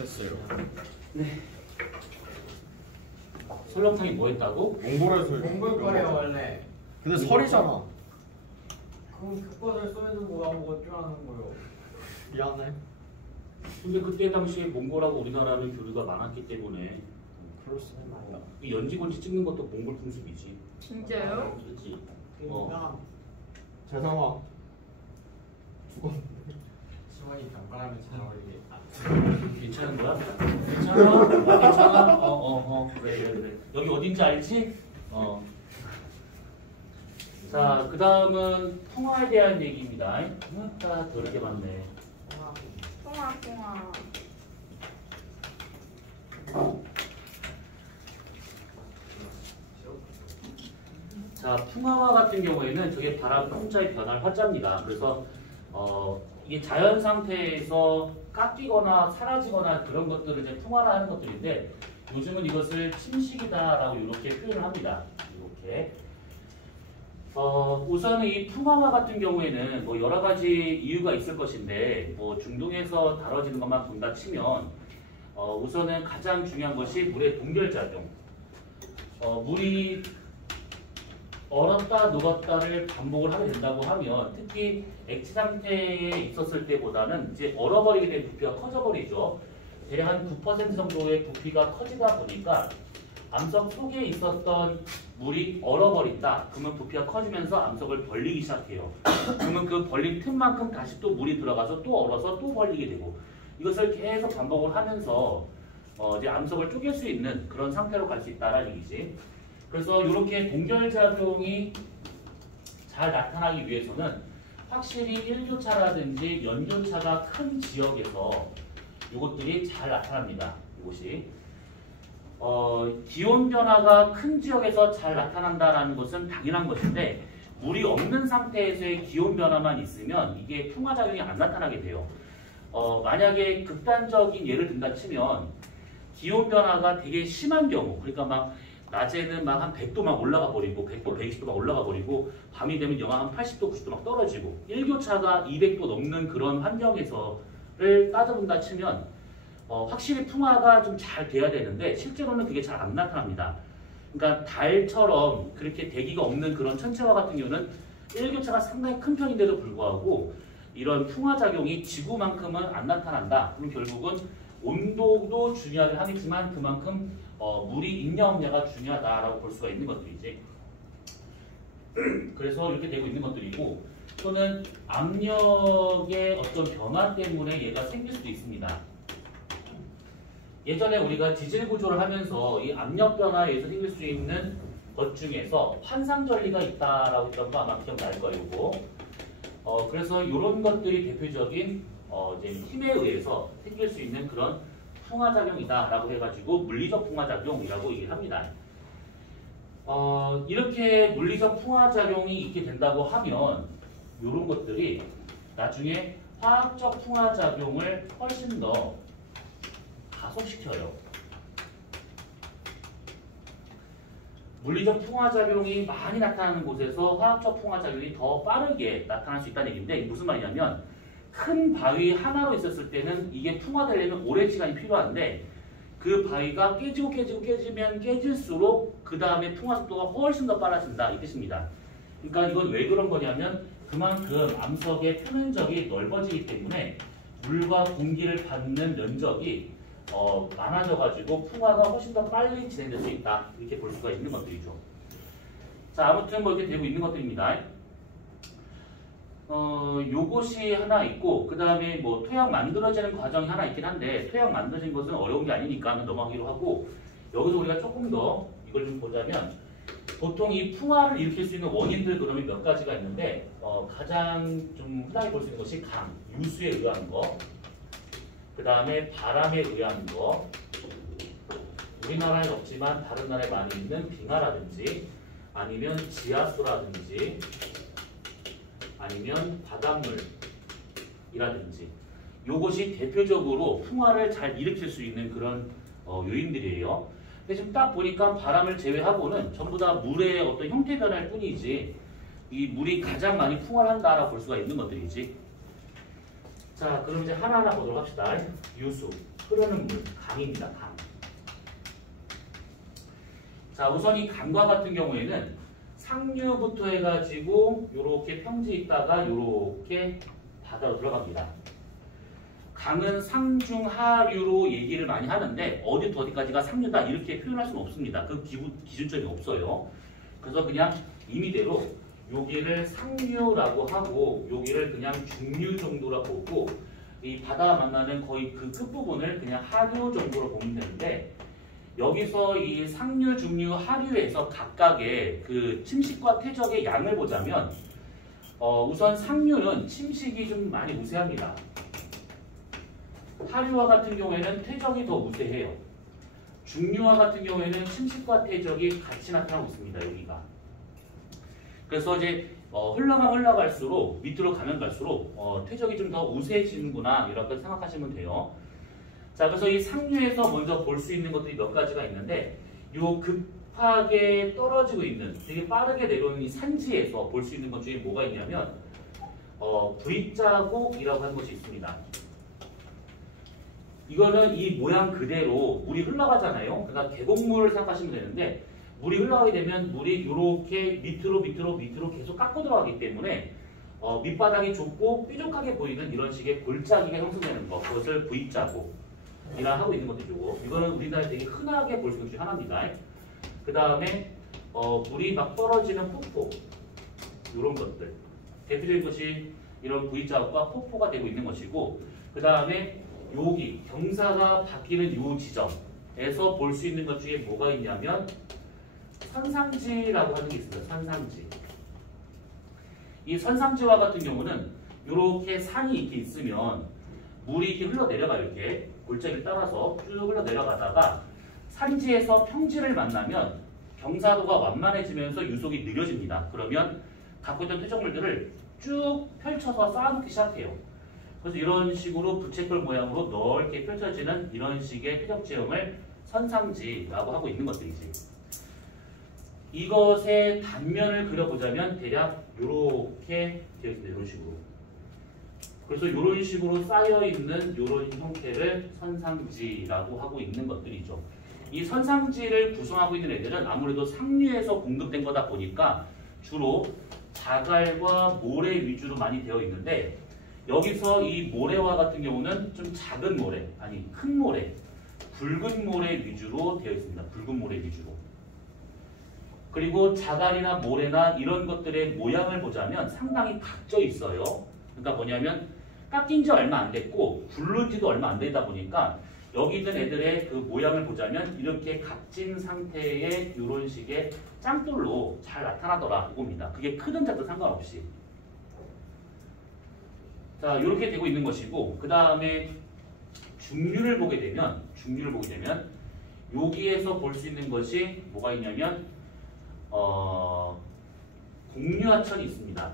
됐어요. 네. 설렁탕이 뭐 했다고? 몽골에서 몽골 거래요 원래. 근데 설이잖아. 그럼 교과서에 써있는 거 나보고 어쩌라는 거요. 미안해. 근데 그때 당시에 몽골하고 우리나라는 교류가 많았기 때문에 그럴 수 있나. 이 연지곤지 찍는 것도 몽골 풍습이지. 진짜요? 그렇지. 그러니까 재상아. 죽었는데. 시원이 병가라면 잘 어울리게. 괜찮은 거야? 괜찮아? 괜찮아? 그래. 여기 어딘지 알지? 자, 그 다음은 통화에 대한 얘기입니다. 더럽게 많네. 통화. 자, 풍화와 같은 경우에는 저게 바람 풍자의 변화를 화자입니다. 그래서 이게 자연 상태에서 깎이거나 사라지거나 그런 것들을 이제 풍화라 하는 것들인데 요즘은 이것을 침식이다라고 이렇게 표현을 합니다. 이렇게. 우선은 이 풍화와 같은 경우에는 뭐 여러 가지 이유가 있을 것인데 뭐 중동에서 다뤄지는 것만 본다 치면 우선은 가장 중요한 것이 물의 동결작용. 물이 얼었다 녹았다를 반복을 하게 된다고 하면 특히 액체 상태에 있었을 때보다는 이제 얼어버리게 된 부피가 커져버리죠. 대략 한 9% 정도의 부피가 커지다 보니까 암석 속에 있었던 물이 얼어버린다. 그러면 부피가 커지면서 암석을 벌리기 시작해요. 그러면 그 벌린 틈만큼 다시 또 물이 들어가서 또 얼어서 또 벌리게 되고 이것을 계속 반복을 하면서 이제 암석을 쪼갤 수 있는 그런 상태로 갈 수 있다라는 얘기지. 그래서 이렇게 동결작용이 잘 나타나기 위해서는 확실히 일교차라든지 연교차가 큰 지역에서 이것들이 잘 나타납니다. 이것이 기온 변화가 큰 지역에서 잘 나타난다는 것은 당연한 것인데 물이 없는 상태에서의 기온 변화만 있으면 이게 풍화작용이 안 나타나게 돼요. 만약에 극단적인 예를 든다 치면 기온 변화가 되게 심한 경우 그러니까 막 낮에는 막 한 100도 막 올라가 버리고 100도, 120도 막 올라가 버리고 밤이 되면 영하 한 80도, 90도 막 떨어지고 일교차가 200도 넘는 그런 환경에서를 따져본다 치면 확실히 풍화가 좀 잘 돼야 되는데 실제로는 그게 잘 안 나타납니다. 그러니까 달처럼 그렇게 대기가 없는 그런 천체와 같은 경우는 일교차가 상당히 큰 편인데도 불구하고 이런 풍화작용이 지구만큼은 안 나타난다. 그럼 결국은 온도도 중요하긴 하겠지만 그만큼 물이 있냐 없냐가 중요하다라고 볼 수가 있는 것들이지. 그래서 이렇게 되고 있는 것들이고 또는 압력의 어떤 변화 때문에 얘가 생길 수도 있습니다. 예전에 우리가 지질 구조를 하면서 이 압력 변화에 의해서 생길 수 있는 것 중에서 환상전리가 있다라고 했던 거 아마 기억날 거예요. 그래서 이런 것들이 대표적인 이제 힘에 의해서 생길 수 있는 그런 풍화작용이다라고 해가지고 물리적 풍화작용이라고 얘기를 합니다. 이렇게 물리적 풍화작용이 있게 된다고 하면 이런 것들이 나중에 화학적 풍화작용을 훨씬 더 가속시켜요. 물리적 풍화작용이 많이 나타나는 곳에서 화학적 풍화작용이 더 빠르게 나타날 수 있다는 얘기인데 무슨 말이냐면 큰 바위 하나로 있었을 때는 이게 풍화되려면 오랜 시간이 필요한데 그 바위가 깨지면 깨질수록 그 다음에 풍화 속도가 훨씬 더 빨라진다 이 뜻입니다. 그러니까 이건 왜 그런 거냐면 그만큼 암석의 표면적이 넓어지기 때문에 물과 공기를 받는 면적이 많아져가지고 풍화가 훨씬 더 빨리 진행될 수 있다 이렇게 볼 수가 있는 것들이죠. 자 아무튼 뭐 이렇게 되고 있는 것들입니다. 요것이 하나 있고 그 다음에 뭐 토양 만들어지는 과정이 하나 있긴 한데 토양 만들어진 것은 어려운 게 아니니까 넘어가기로 하고 여기서 우리가 조금 더 이걸 좀 보자면 보통 이 풍화를 일으킬 수 있는 원인들 그러면 몇 가지가 있는데 가장 좀 흔하게 볼 수 있는 것이 강, 유수에 의한 거 그 다음에 바람에 의한 거 우리나라에 없지만 다른 나라에 많이 있는 빙하라든지 아니면 지하수라든지 아니면 바닷물이라든지 요것이 대표적으로 풍화를 잘 일으킬 수 있는 그런 요인들이에요. 근데 지금 딱 보니까 바람을 제외하고는 전부 다 물의 어떤 형태 변화일 뿐이지 이 물이 가장 많이 풍화를 한다라고 볼 수가 있는 것들이지. 자 그럼 이제 하나하나 보도록 합시다. 유수 흐르는 물, 강입니다. 강. 자, 우선 이 강과 같은 경우에는 상류부터 해가지고 요렇게 평지 있다가 요렇게 바다로 들어갑니다. 강은 상중 하류로 얘기를 많이 하는데 어디부터 어디까지가 상류다 이렇게 표현할 수는 없습니다. 그 기준점이 없어요. 그래서 그냥 임의대로 여기를 상류라고 하고 여기를 그냥 중류 정도라고 보고 이 바다가 만나는 거의 그 끝부분을 그냥 하류 정도로 보면 되는데 여기서 이 상류, 중류, 하류에서 각각의 그 침식과 퇴적의 양을 보자면 우선 상류는 침식이 좀 많이 우세합니다. 하류와 같은 경우에는 퇴적이 더 우세해요. 중류와 같은 경우에는 침식과 퇴적이 같이 나타나고 있습니다. 여기가. 그래서 이제 흘러갈수록 밑으로 가면 갈수록 퇴적이 좀 더 우세해지는구나 이렇게 생각하시면 돼요. 자, 그래서 이 상류에서 먼저 볼 수 있는 것들이 몇 가지가 있는데 요 급하게 떨어지고 있는 되게 빠르게 내려오는 이 산지에서 볼 수 있는 것 중에 뭐가 있냐면 V자국이라고 하는 것이 있습니다. 이거는 이 모양 그대로 물이 흘러가잖아요. 그러니까 계곡물을 생각하시면 되는데 물이 흘러가게 되면 물이 이렇게 밑으로 계속 깎고 들어가기 때문에 밑바닥이 좁고 뾰족하게 보이는 이런 식의 골짜기가 형성되는 것, 그것을 V자국이라 하고 있는 것들이고 이거는 우리나라에 되게 흔하게 볼 수 있는 중 하나입니다. 그 다음에 물이 막 떨어지는 폭포 이런 것들 대표적인 것이 이런 V자국과 폭포가 되고 있는 것이고 그 다음에 여기 경사가 바뀌는 이 지점에서 볼 수 있는 것 중에 뭐가 있냐면 선상지라고 하는 게 있습니다. 선상지. 이 선상지와 같은 경우는 이렇게 산이 이렇게 있으면 물이 이렇게 흘러내려가요. 이렇게 골짜기를 따라서 쭉 흘러내려가다가 산지에서 평지를 만나면 경사도가 완만해지면서 유속이 느려집니다. 그러면 갖고 있던 퇴적물들을 쭉 펼쳐서 쌓아놓기 시작해요. 그래서 이런 식으로 부채꼴 모양으로 넓게 펼쳐지는 이런 식의 퇴적 지형을 선상지라고 하고 있는 것들이지. 이것의 단면을 그려보자면 대략 이렇게 되어 있습니다. 이런 식으로. 그래서 이런 식으로 쌓여있는 이런 형태를 선상지라고 하고 있는 것들이죠. 이 선상지를 구성하고 있는 애들은 아무래도 상류에서 공급된 거다 보니까 주로 자갈과 모래 위주로 많이 되어 있는데 여기서 이 모래와 같은 경우는 좀 작은 모래, 아니 큰 모래, 붉은 모래 위주로 되어 있습니다. 붉은 모래 위주로. 그리고 자갈이나 모래나 이런 것들의 모양을 보자면 상당히 각져 있어요. 그러니까 뭐냐면 깎인 지 얼마 안 됐고 굴른 지도 얼마 안 되다 보니까 여기 있는 애들의 그 모양을 보자면 이렇게 각진 상태의 이런 식의 짱돌로 잘 나타나더라 이겁니다. 그게 크든 작든 상관없이. 자, 이렇게 되고 있는 것이고 그 다음에 중류를 보게 되면 여기에서 볼 수 있는 것이 뭐가 있냐면 공류하천이 있습니다.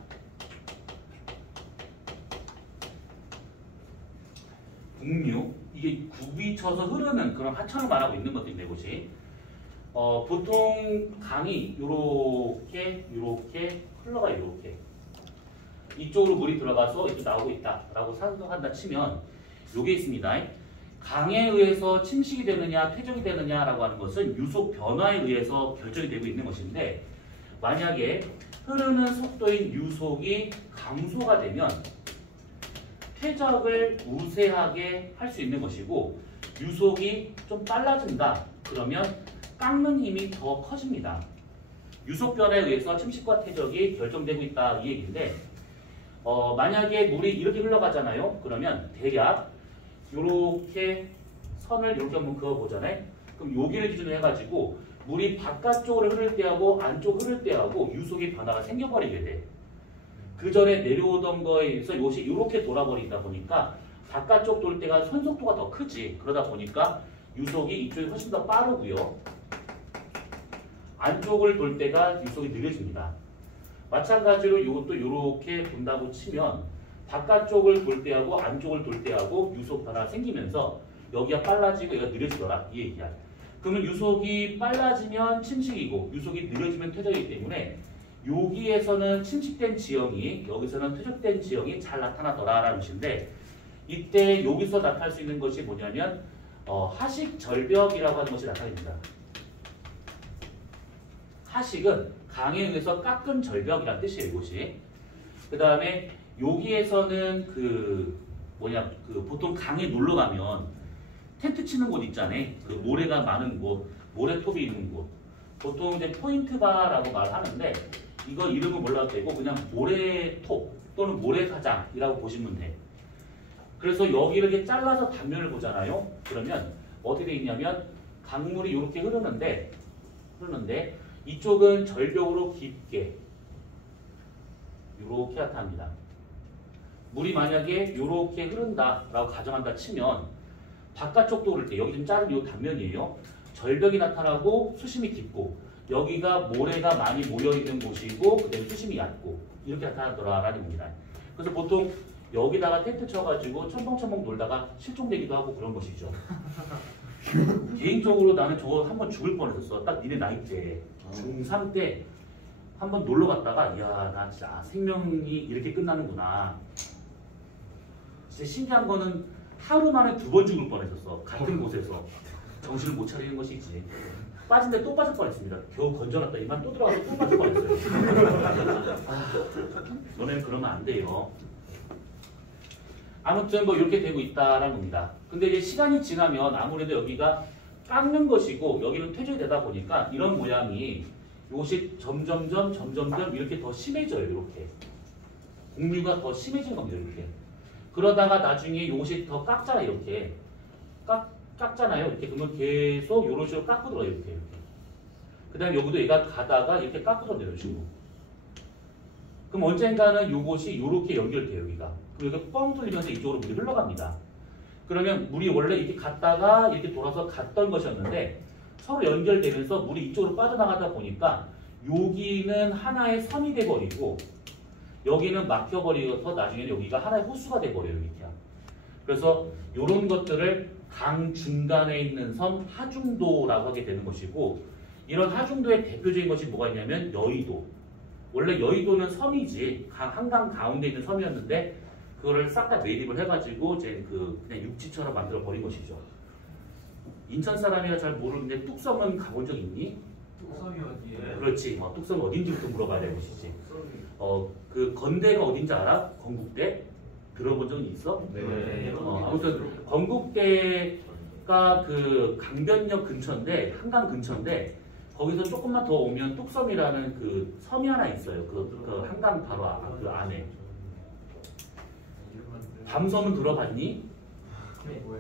공류, 이게 굽이 쳐서 흐르는 그런 하천을 말하고 있는 것들인데 이것이 보통 강이 요렇게 흘러가요. 이렇게 이쪽으로 물이 들어가서 이렇게 나오고 있다라고 생각한다 치면 요게 있습니다. 강에 의해서 침식이 되느냐 퇴적이 되느냐라고 하는 것은 유속 변화에 의해서 결정이 되고 있는 것인데 만약에 흐르는 속도인 유속이 감소가 되면 퇴적을 우세하게 할 수 있는 것이고 유속이 좀 빨라진다 그러면 깎는 힘이 더 커집니다. 유속 변화에 의해서 침식과 퇴적이 결정되고 있다 이 얘기인데 만약에 물이 이렇게 흘러가잖아요. 그러면 대략 이렇게 선을 이렇게 한번 그어보잖아요. 그럼 여기를 기준으로 해가지고 물이 바깥쪽으로 흐를 때하고 안쪽 흐를 때하고 유속의 변화가 생겨버리게 돼. 그 전에 내려오던 거에 의해서 이것이 이렇게 돌아버리다 보니까 바깥쪽 돌 때가 선속도가 더 크지. 그러다 보니까 유속이 이쪽이 훨씬 더 빠르고요. 안쪽을 돌 때가 유속이 느려집니다. 마찬가지로 이것도 이렇게 본다고 치면 바깥쪽을 돌 때하고 안쪽을 돌 때하고 유속 변화가 생기면서 여기가 빨라지고 얘가 느려지더라 이 얘기야. 그러면 유속이 빨라지면 침식이고 유속이 느려지면 퇴적이기 때문에 여기에서는 침식된 지형이 여기서는 퇴적된 지형이 잘 나타나더라 라는 것인데 이때 여기서 나타날 수 있는 것이 뭐냐면 하식 절벽이라고 하는 것이 나타납니다. 하식은 강에 의해서 깎은 절벽이라는 뜻이에요, 이것이. 그 다음에 여기에서는 보통 강에 놀러 가면 텐트 치는 곳 있잖아요. 그 모래가 많은 곳, 모래톱이 있는 곳. 보통 이제 포인트바라고 말하는데 이거 이름은 몰라도 되고 그냥 모래톱 또는 모래사장이라고 보시면 돼. 그래서 여기를 이렇게 잘라서 단면을 보잖아요. 그러면 어떻게 돼 있냐면 강물이 이렇게 흐르는데 이쪽은 절벽으로 깊게 이렇게 나타납니다. 물이 만약에 이렇게 흐른다라고 가정한다 치면 바깥쪽도 흐를 때 여기 좀 자른 이 단면이에요. 절벽이 나타나고 수심이 깊고 여기가 모래가 많이 모여있는 곳이고 그다음에 수심이 얕고 이렇게 나타나더라라는 겁니다. 그래서 보통 여기다가 텐트 쳐가지고 첨벙첨벙 놀다가 실종되기도 하고 그런 것이죠. 개인적으로 나는 저거 한번 죽을 뻔했었어. 딱 니네 나이 때 중3 때 한번 놀러 갔다가 이야 나 진짜 생명이 이렇게 끝나는구나. 진짜 신기한 거는 하루 만에 2번 죽을 뻔했었어. 같은 곳에서. 정신을 못 차리는 것이지. 빠진데 또 빠질 뻔했습니다. 겨우 건져놨다 이만 또 들어가서 또 빠질 뻔했어요. 너네는 그러면 안 돼요. 아무튼 뭐 이렇게 되고 있다라는 겁니다. 근데 이제 시간이 지나면 아무래도 여기가 깎는 것이고 여기는 퇴적되다 보니까 이런 모양이 이것이 점점 이렇게 더 심해져요. 이렇게 공류가 더 심해진 겁니다. 이렇게 그러다가 나중에 이것이 더 깎잖아요. 이렇게 깎잖아요. 이렇게 그러면 계속 이런 식으로 깎고 들어요. 이렇게. 그 다음에 여기도 얘가 가다가 이렇게 깎고 들어요. 이런 식으로. 그럼 언젠가는 이것이 이렇게 연결돼요. 여기가. 그리고 이렇게 뻥 뚫리면서 이쪽으로 물이 흘러갑니다. 그러면 물이 원래 이렇게 갔다가 이렇게 돌아서 갔던 것이었는데 서로 연결되면서 물이 이쪽으로 빠져나가다 보니까 여기는 하나의 섬이 돼버리고 여기는 막혀버려서 나중에는 여기가 하나의 호수가 돼버려요. 이렇게. 그래서 이런 것들을 강 중간에 있는 섬 하중도라고 하게 되는 것이고 이런 하중도의 대표적인 것이 뭐가 있냐면 여의도. 원래 여의도는 섬이지 한강 가운데 있는 섬이었는데 그거를 싹 다 매립을 해가지고 이제 그냥 육지처럼 만들어 버린 것이죠. 인천 사람이라 잘 모르는데 뚝섬은 가본 적 있니? 뚝섬이 어디예요? 그렇지. 뚝섬 어딘지부터 물어봐야 되는 것이지. 그 건대가 어딘지 알아? 건국대? 들어본 적은 있어? 네. 아무튼 건국대가 그 강변역 근처인데 한강 근처인데 거기서 조금만 더 오면 뚝섬이라는 그 섬이 하나 있어요. 그 한강 바로 그 안에. 밤섬은 들어봤니?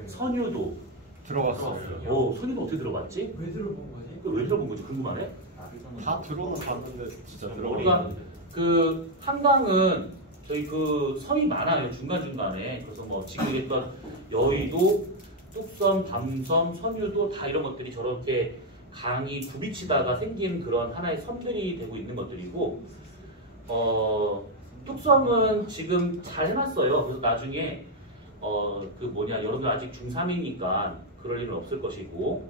선유도. 들어갔어요. 선유도 어떻게 들어봤지? 왜 들어본 거지? 왜 들어본 거지? 궁금하네. 다 들어는 봤는데 진짜 우리가 그 한강은 저희 그 섬이 많아요. 중간중간에. 그래서 뭐 지금 얘기했던 여의도, 뚝섬, 밤섬, 선유도 다 이런 것들이 저렇게 강이 부비치다가 생긴 그런 하나의 섬들이 되고 있는 것들이고 뚝섬은 지금 잘 해놨어요. 그래서 나중에 여러분들 아직 중3이니까 그럴 일은 없을 것이고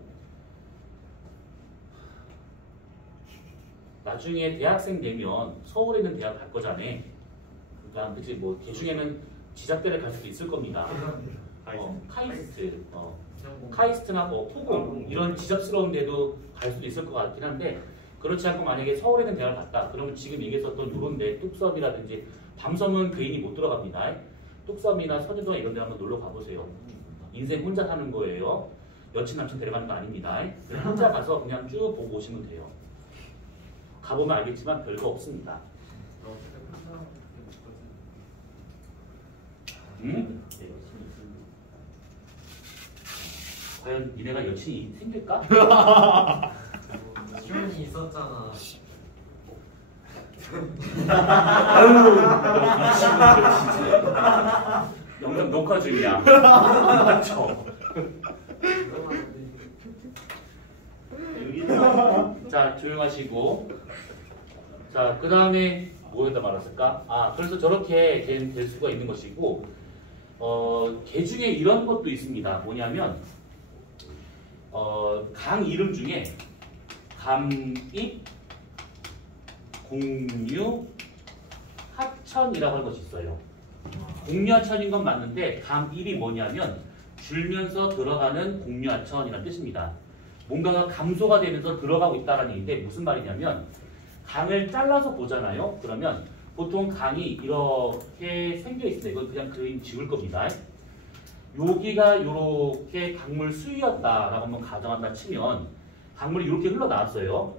나중에 대학생 되면 서울에 있는 대학 갈 거잖아. 그러니까 그치 뭐 대중에는 지작대를 갈 수도 있을 겁니다. 카이스트나 뭐 포공 이런 지잡스러운 데도 갈 수도 있을 것 같긴 한데 그렇지 않고 만약에 서울에 있는 대학을 갔다 그러면 지금 얘기했었던 이런 데 뚝섬이라든지 밤섬은 개인이 못 들어갑니다. 뚝섬이나 선유도나 이런 데 한번 놀러 가보세요. 인생 혼자 사는 거예요. 여친 남친 데려가는 거 아닙니다. 혼자 가서 그냥 쭉 보고 오시면 돼요. 가보면 알겠지만 별거 없습니다. 응? 과연 니네가 여친이 생길까? 시원이 있었잖아. 영상 녹화 중이야. 맞죠? 자, 조용하시고. 자, 그 다음에 뭐에다 말았을까? 그래서 저렇게 될 수가 있는 것이고, 개 중에 이런 것도 있습니다. 뭐냐면, 강 이름 중에 감입, 공류, 하천이라고 하는 것이 있어요. 공류 하천인 건 맞는데 감입이 뭐냐면 줄면서 들어가는 공유하천이라는 뜻입니다. 뭔가가 감소가 되면서 들어가고 있다는 얘기인데 무슨 말이냐면 강을 잘라서 보잖아요. 그러면 보통 강이 이렇게 생겨 있습니다. 이건 그냥 그림 지울 겁니다. 여기가 이렇게 강물 수위였다라고 한번 가정한다 치면 강물이 이렇게 흘러나왔어요.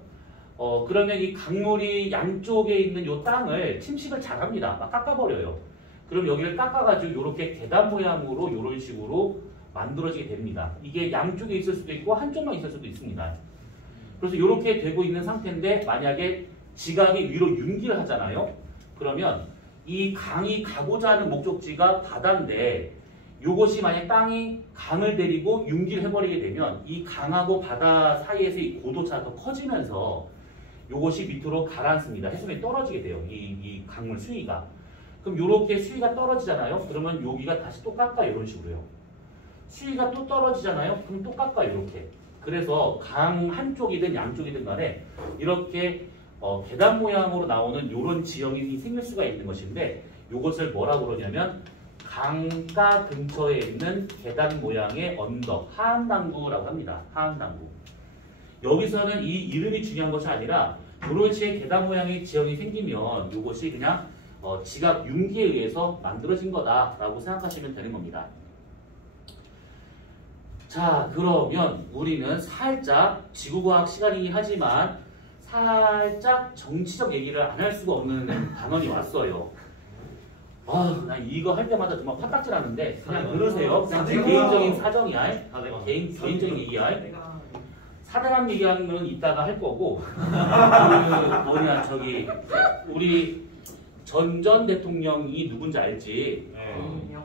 그러면 이 강물이 양쪽에 있는 이 땅을 침식을 잘합니다. 막 깎아버려요. 그럼 여기를 깎아가지고 이렇게 계단 모양으로 이런 식으로 만들어지게 됩니다. 이게 양쪽에 있을 수도 있고 한쪽만 있을 수도 있습니다. 그래서 이렇게 되고 있는 상태인데 만약에 지각이 위로 융기를 하잖아요. 그러면 이 강이 가고자 하는 목적지가 바다인데 이것이 만약 땅이 강을 데리고 융기를 해버리게 되면 이 강하고 바다 사이에서 이 고도차가 더 커지면서 이것이 밑으로 가라앉습니다. 해수면이 떨어지게 돼요. 이 강물 수위가. 그럼 이렇게 수위가 떨어지잖아요. 그러면 여기가 다시 또 깎아 이런 식으로요. 수위가 또 떨어지잖아요. 그럼 또 깎아 이렇게. 그래서 강 한쪽이든 양쪽이든 간에 이렇게 계단 모양으로 나오는 이런 지형이 생길 수가 있는 것인데 이것을 뭐라고 그러냐면 강가 근처에 있는 계단 모양의 언덕, 하안당구라고 합니다. 하안당구. 여기서는 이 이름이 중요한 것이 아니라 이런 식의 계단 모양의 지형이 생기면 이것이 그냥 지각 융기에 의해서 만들어진 거다라고 생각하시면 되는 겁니다. 자, 그러면 우리는 살짝 지구과학 시간이긴 하지만 살짝 정치적 얘기를 안 할 수가 없는 단원이 왔어요. 나 이거 할 때마다 정말 화딱질 하는데 그냥 들으세요. 그냥 제 개인적인 사정이야. 개인적인 얘기야. 사대강 얘기하는 이따가 할 거고 우리 전 대통령이 누군지 알지?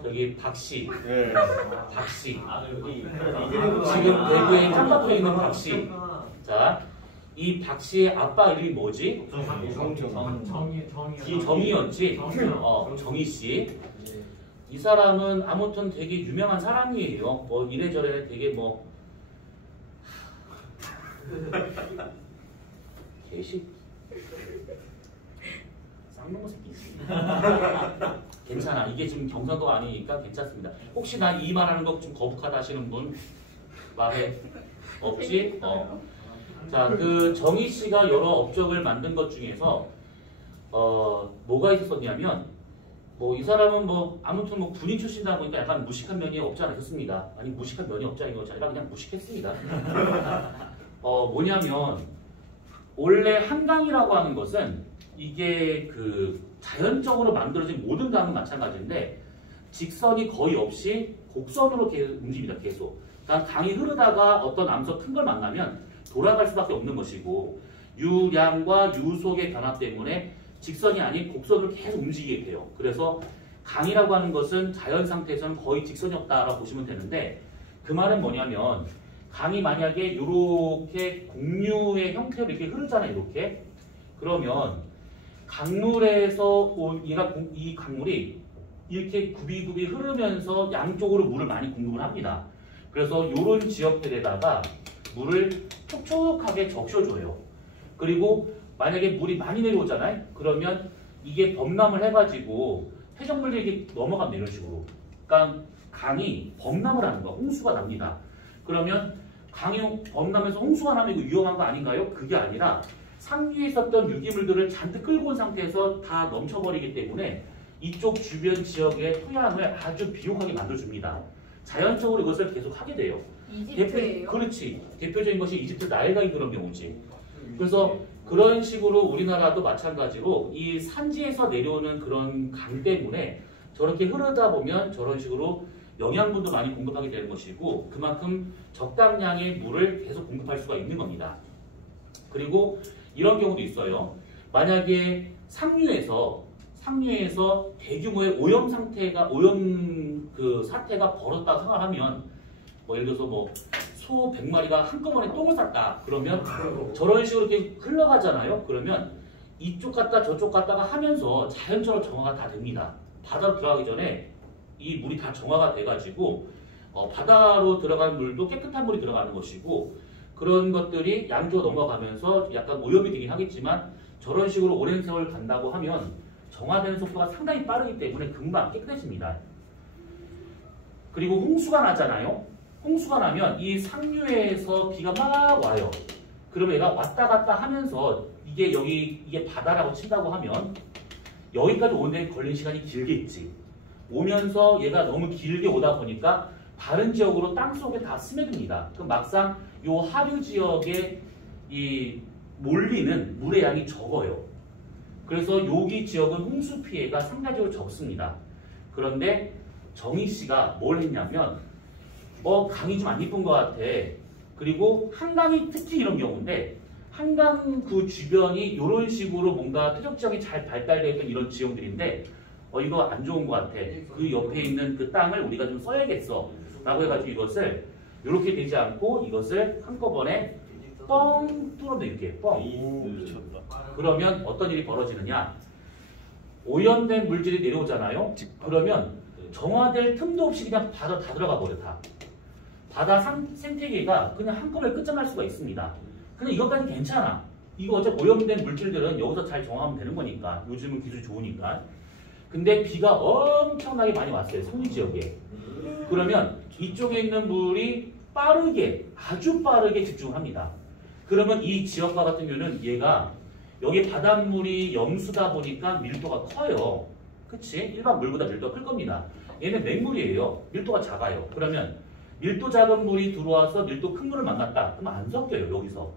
저기 박씨. 박씨. 지금 대구에 짱박혀 있는 박씨. 자, 이 박씨의 아빠 이름이 뭐지? 정의였지? 정의씨. 이 사람은 아무튼 되게 유명한 사람이에요. 뭐 이래저래 되게 뭐 개식 쌍놈의 새끼. 괜찮아. 이게 지금 경상도가 아니니까 괜찮습니다. 혹시 나 이 말하는 거 좀 거북하다 하시는 분 말해. 없지? 자, 그 정희 씨가 여러 업적을 만든 것 중에서 뭐가 있었냐면 뭐 이 사람은 뭐 아무튼 뭐 군인 출신이다 보니까 약간 무식한 면이 없지 않았습니다. 아니 무식한 면이 없지 않은 것이 아니라 그냥 무식했습니다. 뭐냐면 원래 한강이라고 하는 것은 이게 그 자연적으로 만들어진 모든 강은 마찬가지인데 직선이 거의 없이 곡선으로 움직입니다. 계속. 그러니까 강이 흐르다가 어떤 암석 큰 걸 만나면 돌아갈 수밖에 없는 것이고 유량과 유속의 변화 때문에 직선이 아닌 곡선으로 계속 움직이게 돼요. 그래서 강이라고 하는 것은 자연 상태에서는 거의 직선이 없다라고 보시면 되는데 그 말은 뭐냐면 강이 만약에 이렇게 공류의 형태로 이렇게 흐르잖아요. 이렇게. 그러면 강물에서 이 강물이 이렇게 굽이굽이 흐르면서 양쪽으로 물을 많이 공급을 합니다. 그래서 이런 지역들에다가 물을 촉촉하게 적셔줘요. 그리고 만약에 물이 많이 내려오잖아요. 그러면 이게 범람을 해가지고 해적물들이 이렇게 넘어가면 이런 식으로. 그러니까 강이 범람을 하는 거야. 홍수가 납니다. 그러면 강이 범람해서 홍수가 나면 이거 위험한 거 아닌가요? 그게 아니라 상류에 있었던 유기물들을 잔뜩 끌고 온 상태에서 다 넘쳐버리기 때문에 이쪽 주변 지역의 토양을 아주 비옥하게 만들어줍니다. 자연적으로 이것을 계속 하게 돼요. 이집트예요? 그렇지. 대표적인 것이 이집트 나일강이 그런 경우지. 그래서 그런 식으로 우리나라도 마찬가지로 이 산지에서 내려오는 그런 강 때문에 저렇게 흐르다 보면 저런 식으로 영양분도 많이 공급하게 되는 것이고 그만큼 적당량의 물을 계속 공급할 수가 있는 겁니다. 그리고 이런 경우도 있어요. 만약에 상류에서 대규모의 오염 사태가 벌어졌다고 생각하면 뭐 예를 들어서 뭐 소 100마리가 한꺼번에 똥을 쌌다. 그러면 저런 식으로 이렇게 흘러가잖아요. 그러면 이쪽 갔다 저쪽 갔다가 하면서 자연적으로 정화가 다 됩니다. 바다로 들어가기 전에 이 물이 다 정화가 돼가지고 바다로 들어간 물도 깨끗한 물이 들어가는 것이고 그런 것들이 양쪽으로 넘어가면서 약간 오염이 되긴 하겠지만 저런 식으로 오랜 세월 간다고 하면 정화되는 속도가 상당히 빠르기 때문에 금방 깨끗해집니다. 그리고 홍수가 나잖아요. 홍수가 나면 이 상류에서 비가 막 와요. 그러면 얘가 왔다 갔다 하면서 이게 바다라고 친다고 하면 여기까지 오는데 걸린 시간이 길게 있지. 오면서 얘가 너무 길게 오다 보니까 다른 지역으로 땅속에 다 스며듭니다. 그럼 막상 요 하류 지역에 이 몰리는 물의 양이 적어요. 그래서 여기 지역은 홍수 피해가 상대적으로 적습니다. 그런데 정희 씨가 뭘 했냐면 강이 좀 안 이쁜 것 같아. 그리고 한강이 특히 이런 경우인데 한강 그 주변이 이런 식으로 뭔가 퇴적 지역이 잘 발달되어 있던 이런 지형들인데 이거 안 좋은 것 같아. 그 옆에 있는 그 땅을 우리가 좀 써야겠어. 라고 해가지고 이것을 이렇게 되지 않고 이것을 한꺼번에 뻥 뚫어낼게. 뻥. 오, 미쳤다. 그러면 어떤 일이 벌어지느냐. 오염된 물질이 내려오잖아요. 그러면 정화될 틈도 없이 그냥 바다 다 들어가 버려 다. 바다 생태계가 그냥 한꺼번에 끝장날 수가 있습니다. 근데 이것까지 괜찮아. 이거 어차피 오염된 물질들은 여기서 잘 정화하면 되는 거니까. 요즘은 기술이 좋으니까. 근데 비가 엄청나게 많이 왔어요. 상류 지역에. 그러면 이쪽에 있는 물이 빠르게, 아주 빠르게 집중을 합니다. 그러면 이 지역과 같은 경우는 얘가 여기 바닷물이 염수다 보니까 밀도가 커요. 그치? 일반 물보다 밀도가 클 겁니다. 얘는 맹물이에요. 밀도가 작아요. 그러면 밀도 작은 물이 들어와서 밀도 큰 물을 만났다. 그러면 안 섞여요. 여기서.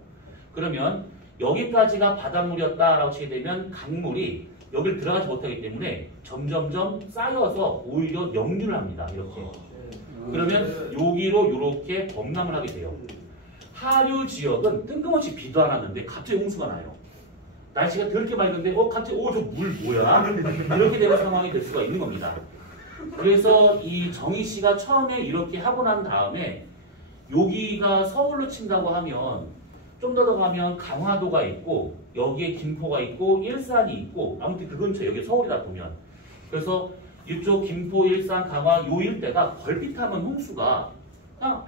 그러면 여기까지가 바닷물이었다라고 치게 되면 강물이 여기를 들어가지 못하기 때문에 점점점 쌓여서 오히려 역류를 합니다. 이렇게. 그러면 여기로 이렇게 범람을 하게 돼요. 하류 지역은 뜬금없이 비도 안 왔는데 갑자기 홍수가 나요. 날씨가 더럽게 맑은데 갑자기 저 물 뭐야? 이렇게 되는 상황이 될 수가 있는 겁니다. 그래서 이 정희 씨가 처음에 이렇게 하고 난 다음에 여기가 서울로 친다고 하면 좀 더 가면 강화도가 있고 여기에 김포가 있고 일산이 있고 아무튼 그 근처 여기 서울이다 보면 그래서 이쪽 김포, 일산, 강화 요 일대가 걸핏하면 홍수가 그냥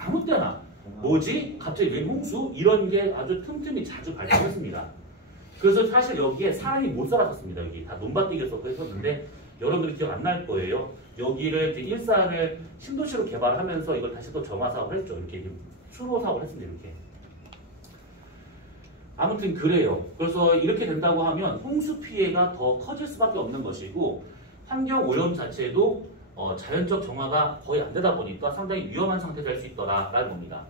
아무 때나 뭐지? 갑자기 왜 홍수? 이런 게 아주 틈틈이 자주 발생했습니다. 그래서 사실 여기에 사람이 못 살았었습니다. 여기 다 논밭되기를 썼고 했었는데 여러분들이 기억 안 날 거예요. 여기를 이제 일산을 신도시로 개발하면서 이걸 다시 또 정화 사업을 했죠. 이렇게 수로 사업을 했습니다. 이렇게. 아무튼 그래요. 그래서 이렇게 된다고 하면 홍수 피해가 더 커질 수밖에 없는 것이고 환경 오염 자체도 자연적 정화가 거의 안 되다 보니까 상당히 위험한 상태가 될 수 있더라라는 겁니다.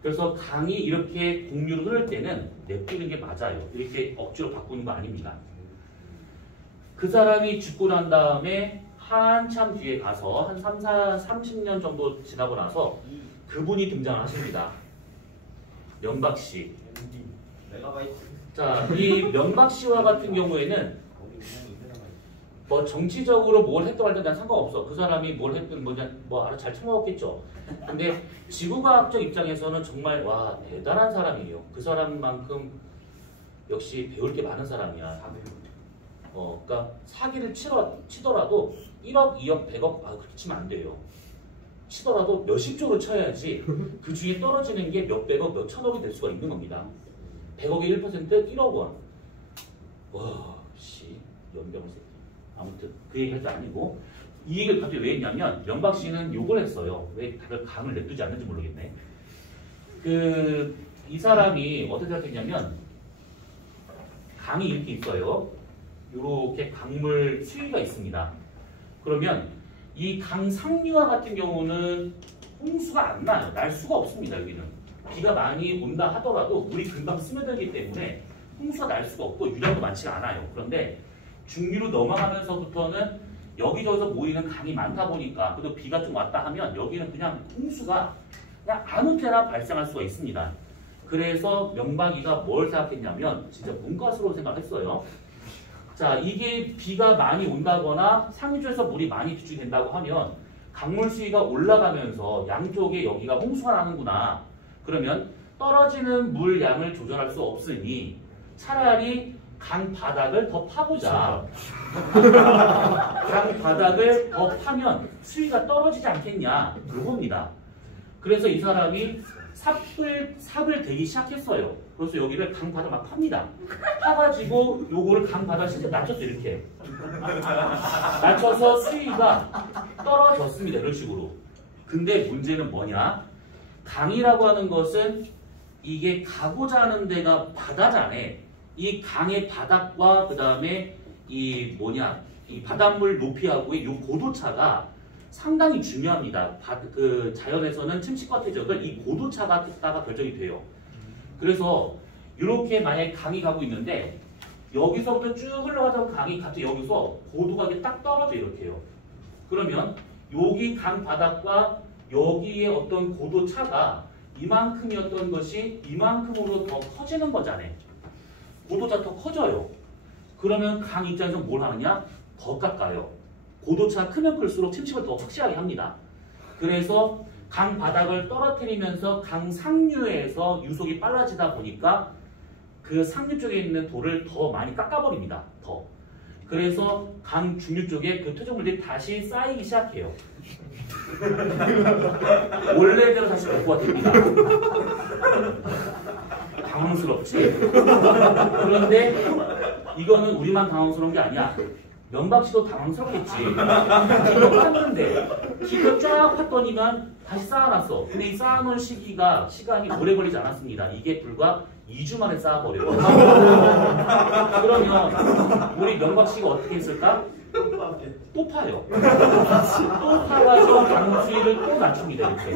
그래서 강이 이렇게 공유를 흐를 때는 냅두는 게 맞아요. 이렇게 억지로 바꾸는 거 아닙니다. 그 사람이 죽고 난 다음에 한참 뒤에 가서 한 30년 정도 지나고 나서 그분이 등장을 하십니다. 명박씨. 자, 이 명박씨와 같은 경우에는 정치적으로 뭘 했던 할 때 난 상관없어. 그 사람이 뭘 했든 알아 잘 처먹었겠죠. 근데 지구과학적 입장에서는 정말 와 대단한 사람이에요. 그 사람만큼 역시 배울 게 많은 사람이야. 그러니까 사기를 치더라도 1억, 2억, 100억 그렇게 치면 안 돼요. 치더라도 몇십조로 쳐야지 그 중에 떨어지는 게 몇백억, 몇천억이 될 수가 있는 겁니다. 100억의 1% 1억 원. 와, 연병을 새끼. 아무튼 그 얘기 할 게 아니고 이 얘기를 갑자기 왜 했냐면 명박 씨는 욕을 했어요. 왜 다들 강을 냅두지 않는지 모르겠네. 이 사람이 어떻게 생각했냐면 강이 이렇게 있어요. 이렇게 강물 수위가 있습니다. 그러면 이 강 상류와 같은 경우는 홍수가 안 나요. 날 수가 없습니다. 여기는 비가 많이 온다 하더라도 물이 금방 스며들기 때문에 홍수가 날 수가 없고 유량도 많지가 않아요. 그런데 중류로 넘어가면서부터는 여기저기서 모이는 강이 많다 보니까 그래도 비가 좀 왔다 하면 여기는 그냥 홍수가 그냥 아무 때나 발생할 수가 있습니다. 그래서 명박이가 뭘 생각했냐면 진짜 문과스러운 생각을 했어요. 자, 이게 비가 많이 온다거나 상류에서 물이 많이 비축된다고 하면 강물 수위가 올라가면서 양쪽에 여기가 홍수가 나는구나. 그러면 떨어지는 물 양을 조절할 수 없으니 차라리 강 바닥을 더 파보자. 강 바닥을 더 파면 수위가 떨어지지 않겠냐. 이겁니다. 그래서 이 사람이 삽을 대기 시작했어요. 그래서 여기를 강 바닥 막 팝니다. 파가지고 요거를 강 바닥 실제 낮췄어. 이렇게 낮춰서 수위가 떨어졌습니다. 이런 식으로. 근데 문제는 뭐냐? 강이라고 하는 것은 이게 가고자 하는 데가 바다잖아. 이 강의 바닥과 그 다음에 이 바닷물 높이하고의 이 고도차가 상당히 중요합니다. 그 자연에서는 침식과 퇴적을 이 고도차가 따라 결정이 돼요. 그래서 이렇게 만약에 강이 가고 있는데 여기서부터 쭉 흘러가던 강이 갑자기 여기서 고도가 이렇게 딱 떨어져 이렇게요. 그러면 여기 강 바닥과 여기에 어떤 고도 차가 이만큼이었던 것이 이만큼으로 더 커지는 거잖아요. 고도차 더 커져요. 그러면 강 입장에서 뭘 하느냐? 더 깎아요. 고도차 크면 클수록 침식을 더 확실하게 합니다. 그래서 강 바닥을 떨어뜨리면서 강 상류에서 유속이 빨라지다 보니까 그 상류 쪽에 있는 돌을 더 많이 깎아버립니다. 더. 그래서 강 중류 쪽에 그 퇴적물들이 다시 쌓이기 시작해요. 원래대로 다시 복구가 됩니다. 당황스럽지? 그런데 이거는 우리만 당황스러운 게 아니야. 명박씨도 당황스럽겠지. 기껏 팠는데 기껏 쫙 팠더니만 다시 쌓아놨어. 근데 이 쌓아놓은 시간이 오래 걸리지 않았습니다. 이게 불과 2주 만에 쌓아버려요. 그러면 우리 명박씨가 어떻게 했을까? 또 파요. 또 파가지고 강 수위를 또 낮춥니다. 이렇게.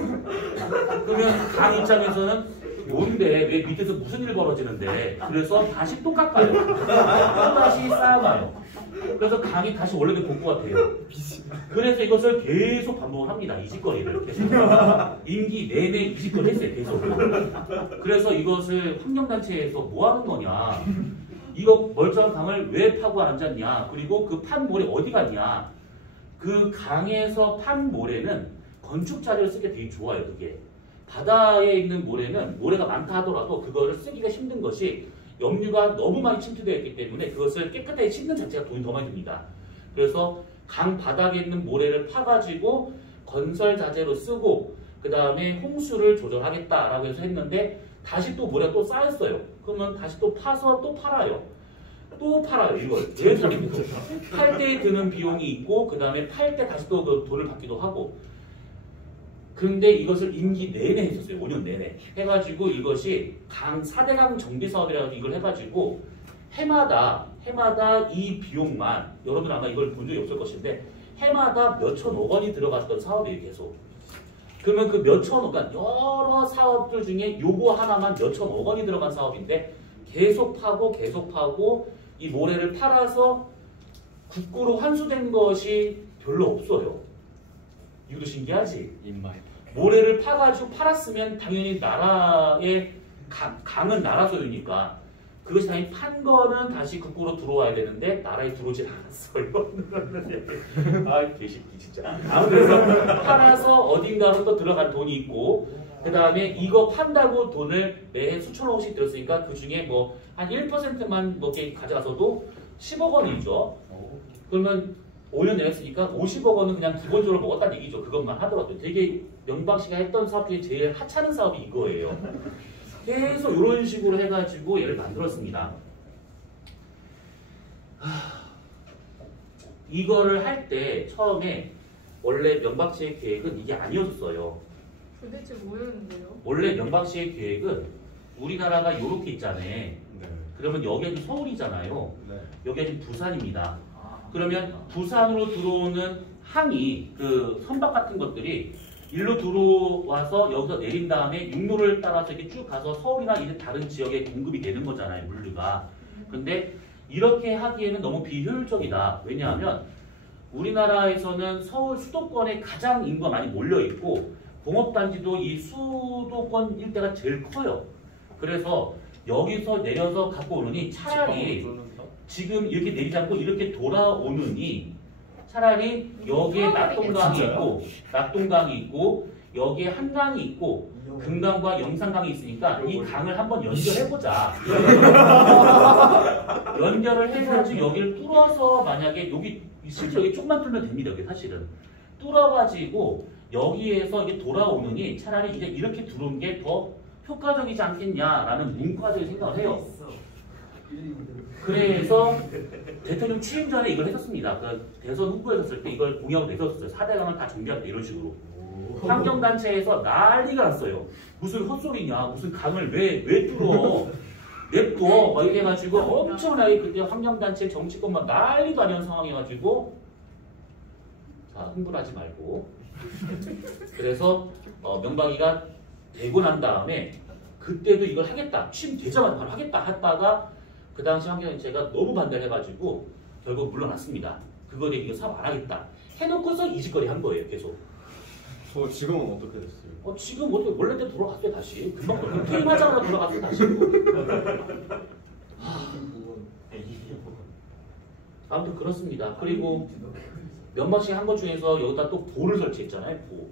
그러면 강 입장에서는 뭔데 왜 밑에서 무슨 일 벌어지는데 그래서 다시 또 깎아요. 또 다시 쌓아놔요. 그래서 강이 다시 원래대로 복구가 돼요. 그래서 이것을 계속 반복을 합니다. 이 짓거리를 계속. 임기 내내 이 짓거리 했어요. 계속. 그래서 이것을 환경단체에서 뭐 하는 거냐. 이거 멀쩡한 강을 왜 파고 앉았냐. 그리고 그 판 모래 어디 갔냐. 그 강에서 판 모래는 건축 자재를 쓰기 되게 좋아요. 그게. 바다에 있는 모래는 모래가 많다 하더라도 그거를 쓰기가 힘든 것이 염류가 너무 많이 침투되어 있기 때문에 그것을 깨끗하게 씻는 자체가 돈이 더 많이 듭니다. 그래서 강 바닥에 있는 모래를 파가지고 건설 자재로 쓰고 그 다음에 홍수를 조절하겠다라고 해서 했는데 다시 또 모래가 또 쌓였어요. 그러면 다시 또 파서 또 팔아요. 또 팔아요. 이걸 계속 팔 때 드는 비용이 있고 그 다음에 팔 때 다시 또 그 돈을 받기도 하고. 근데 이것을 임기 내내 했었어요. 5년 내내. 해가지고 이것이 4대강 정비 사업이라고 이걸 해가지고 해마다 이 비용만 여러분 아마 이걸 본 적이 없을 것인데 해마다 몇천억 원이 들어갔던 사업이에요. 계속. 그러면 그 몇천억, 그러니까 여러 사업들 중에 요거 하나만 몇천억 원이 들어간 사업인데 계속 파고 이 모래를 팔아서 국고로 환수된 것이 별로 없어요. 이것도 신기하지? 모래를 파가지고 팔았으면 당연히 나라의 강은 나라 소유니까 그것이 당연히 판 거는 다시 국고로 들어와야 되는데 나라에 들어오질 않았어요. 아 개새끼 진짜. 그래서 팔아서 어딘가로 또 들어간 돈이 있고 그 다음에 이거 판다고 돈을 매해 수천억 원씩 들었으니까 그 중에 뭐 한 1%만 뭐 이렇게 가져가서도 10억 원이죠. 그러면 5년 내렸으니까 50억 원은 그냥 기본적으로 먹었다는 얘기죠. 그것만 하더라도. 되게 명박씨가 했던 사업 중에 제일 하찮은 사업이 이거예요. 계속 이런 식으로 해가지고 얘를 만들었습니다. 이거를 할 때 처음에 원래 명박씨의 계획은 이게 아니었어요. 도대체 뭐였는데요? 원래 명박씨의 계획은 우리나라가 이렇게 있잖아요. 그러면 여기는 서울이잖아요. 여기가 지금 부산입니다. 그러면 부산으로 들어오는 항이 그 선박 같은 것들이 일로 들어와서 여기서 내린 다음에 육로를 따라서 이렇게 쭉 가서 서울이나 이제 다른 지역에 공급이 되는 거잖아요. 물류가. 근데 이렇게 하기에는 너무 비효율적이다. 왜냐하면 우리나라에서는 서울 수도권에 가장 인구가 많이 몰려 있고 공업단지도 이 수도권 일대가 제일 커요. 그래서 여기서 내려서 갖고 오느니 차라리 지금 이렇게 내리지 않고 이렇게 돌아오느니 차라리 여기에 낙동강이 있고 여기에 한강이 있고 금강과 영산강이 있으니까 이 강을 한번 연결해보자. 연결을 해가지고 여기를 뚫어서 만약에 여기 실제 여기 조금만 뚫면 됩니다. 여기 사실은 뚫어가지고 여기에서 이게 돌아오느니 차라리 이제 이렇게 들어온 게 더 효과적이지 않겠냐라는 문과적인 생각을 해요. 그래서 대통령 취임 전에 이걸 했었습니다. 그 대선 후보에 섰을 때 이걸 공약을 내셨었어요. 4대강을 다 정비하겠다 이런 식으로. 환경단체에서 난리가 났어요. 무슨 헛소리냐, 무슨 강을 왜 뚫어, 냅둬, 막 이래 가지고 엄청나게 그때 환경단체 정치권만 난리도 아니는 상황이어가지고 자, 흥분하지 말고. 그래서 명박이가 되고 난 다음에 그때도 이걸 하겠다, 취임되자마자 바로 하겠다 했다가 그 당시 환경단체가 너무 반대를 해가지고 결국 물러났습니다. 그거에 이거 사업 안 하겠다 해놓고서 이 짓거리 한 거예요, 계속. 저 지금은 어떻게 됐어요? 지금 어떻게 원래대로 돌아갔어요, 다시. 금방 퇴임하자마자 돌아갔어요, 다시. 아무튼 그렇습니다. 그리고 면박식 한 것 중에서 여기다 또 보를 설치했잖아요, 보.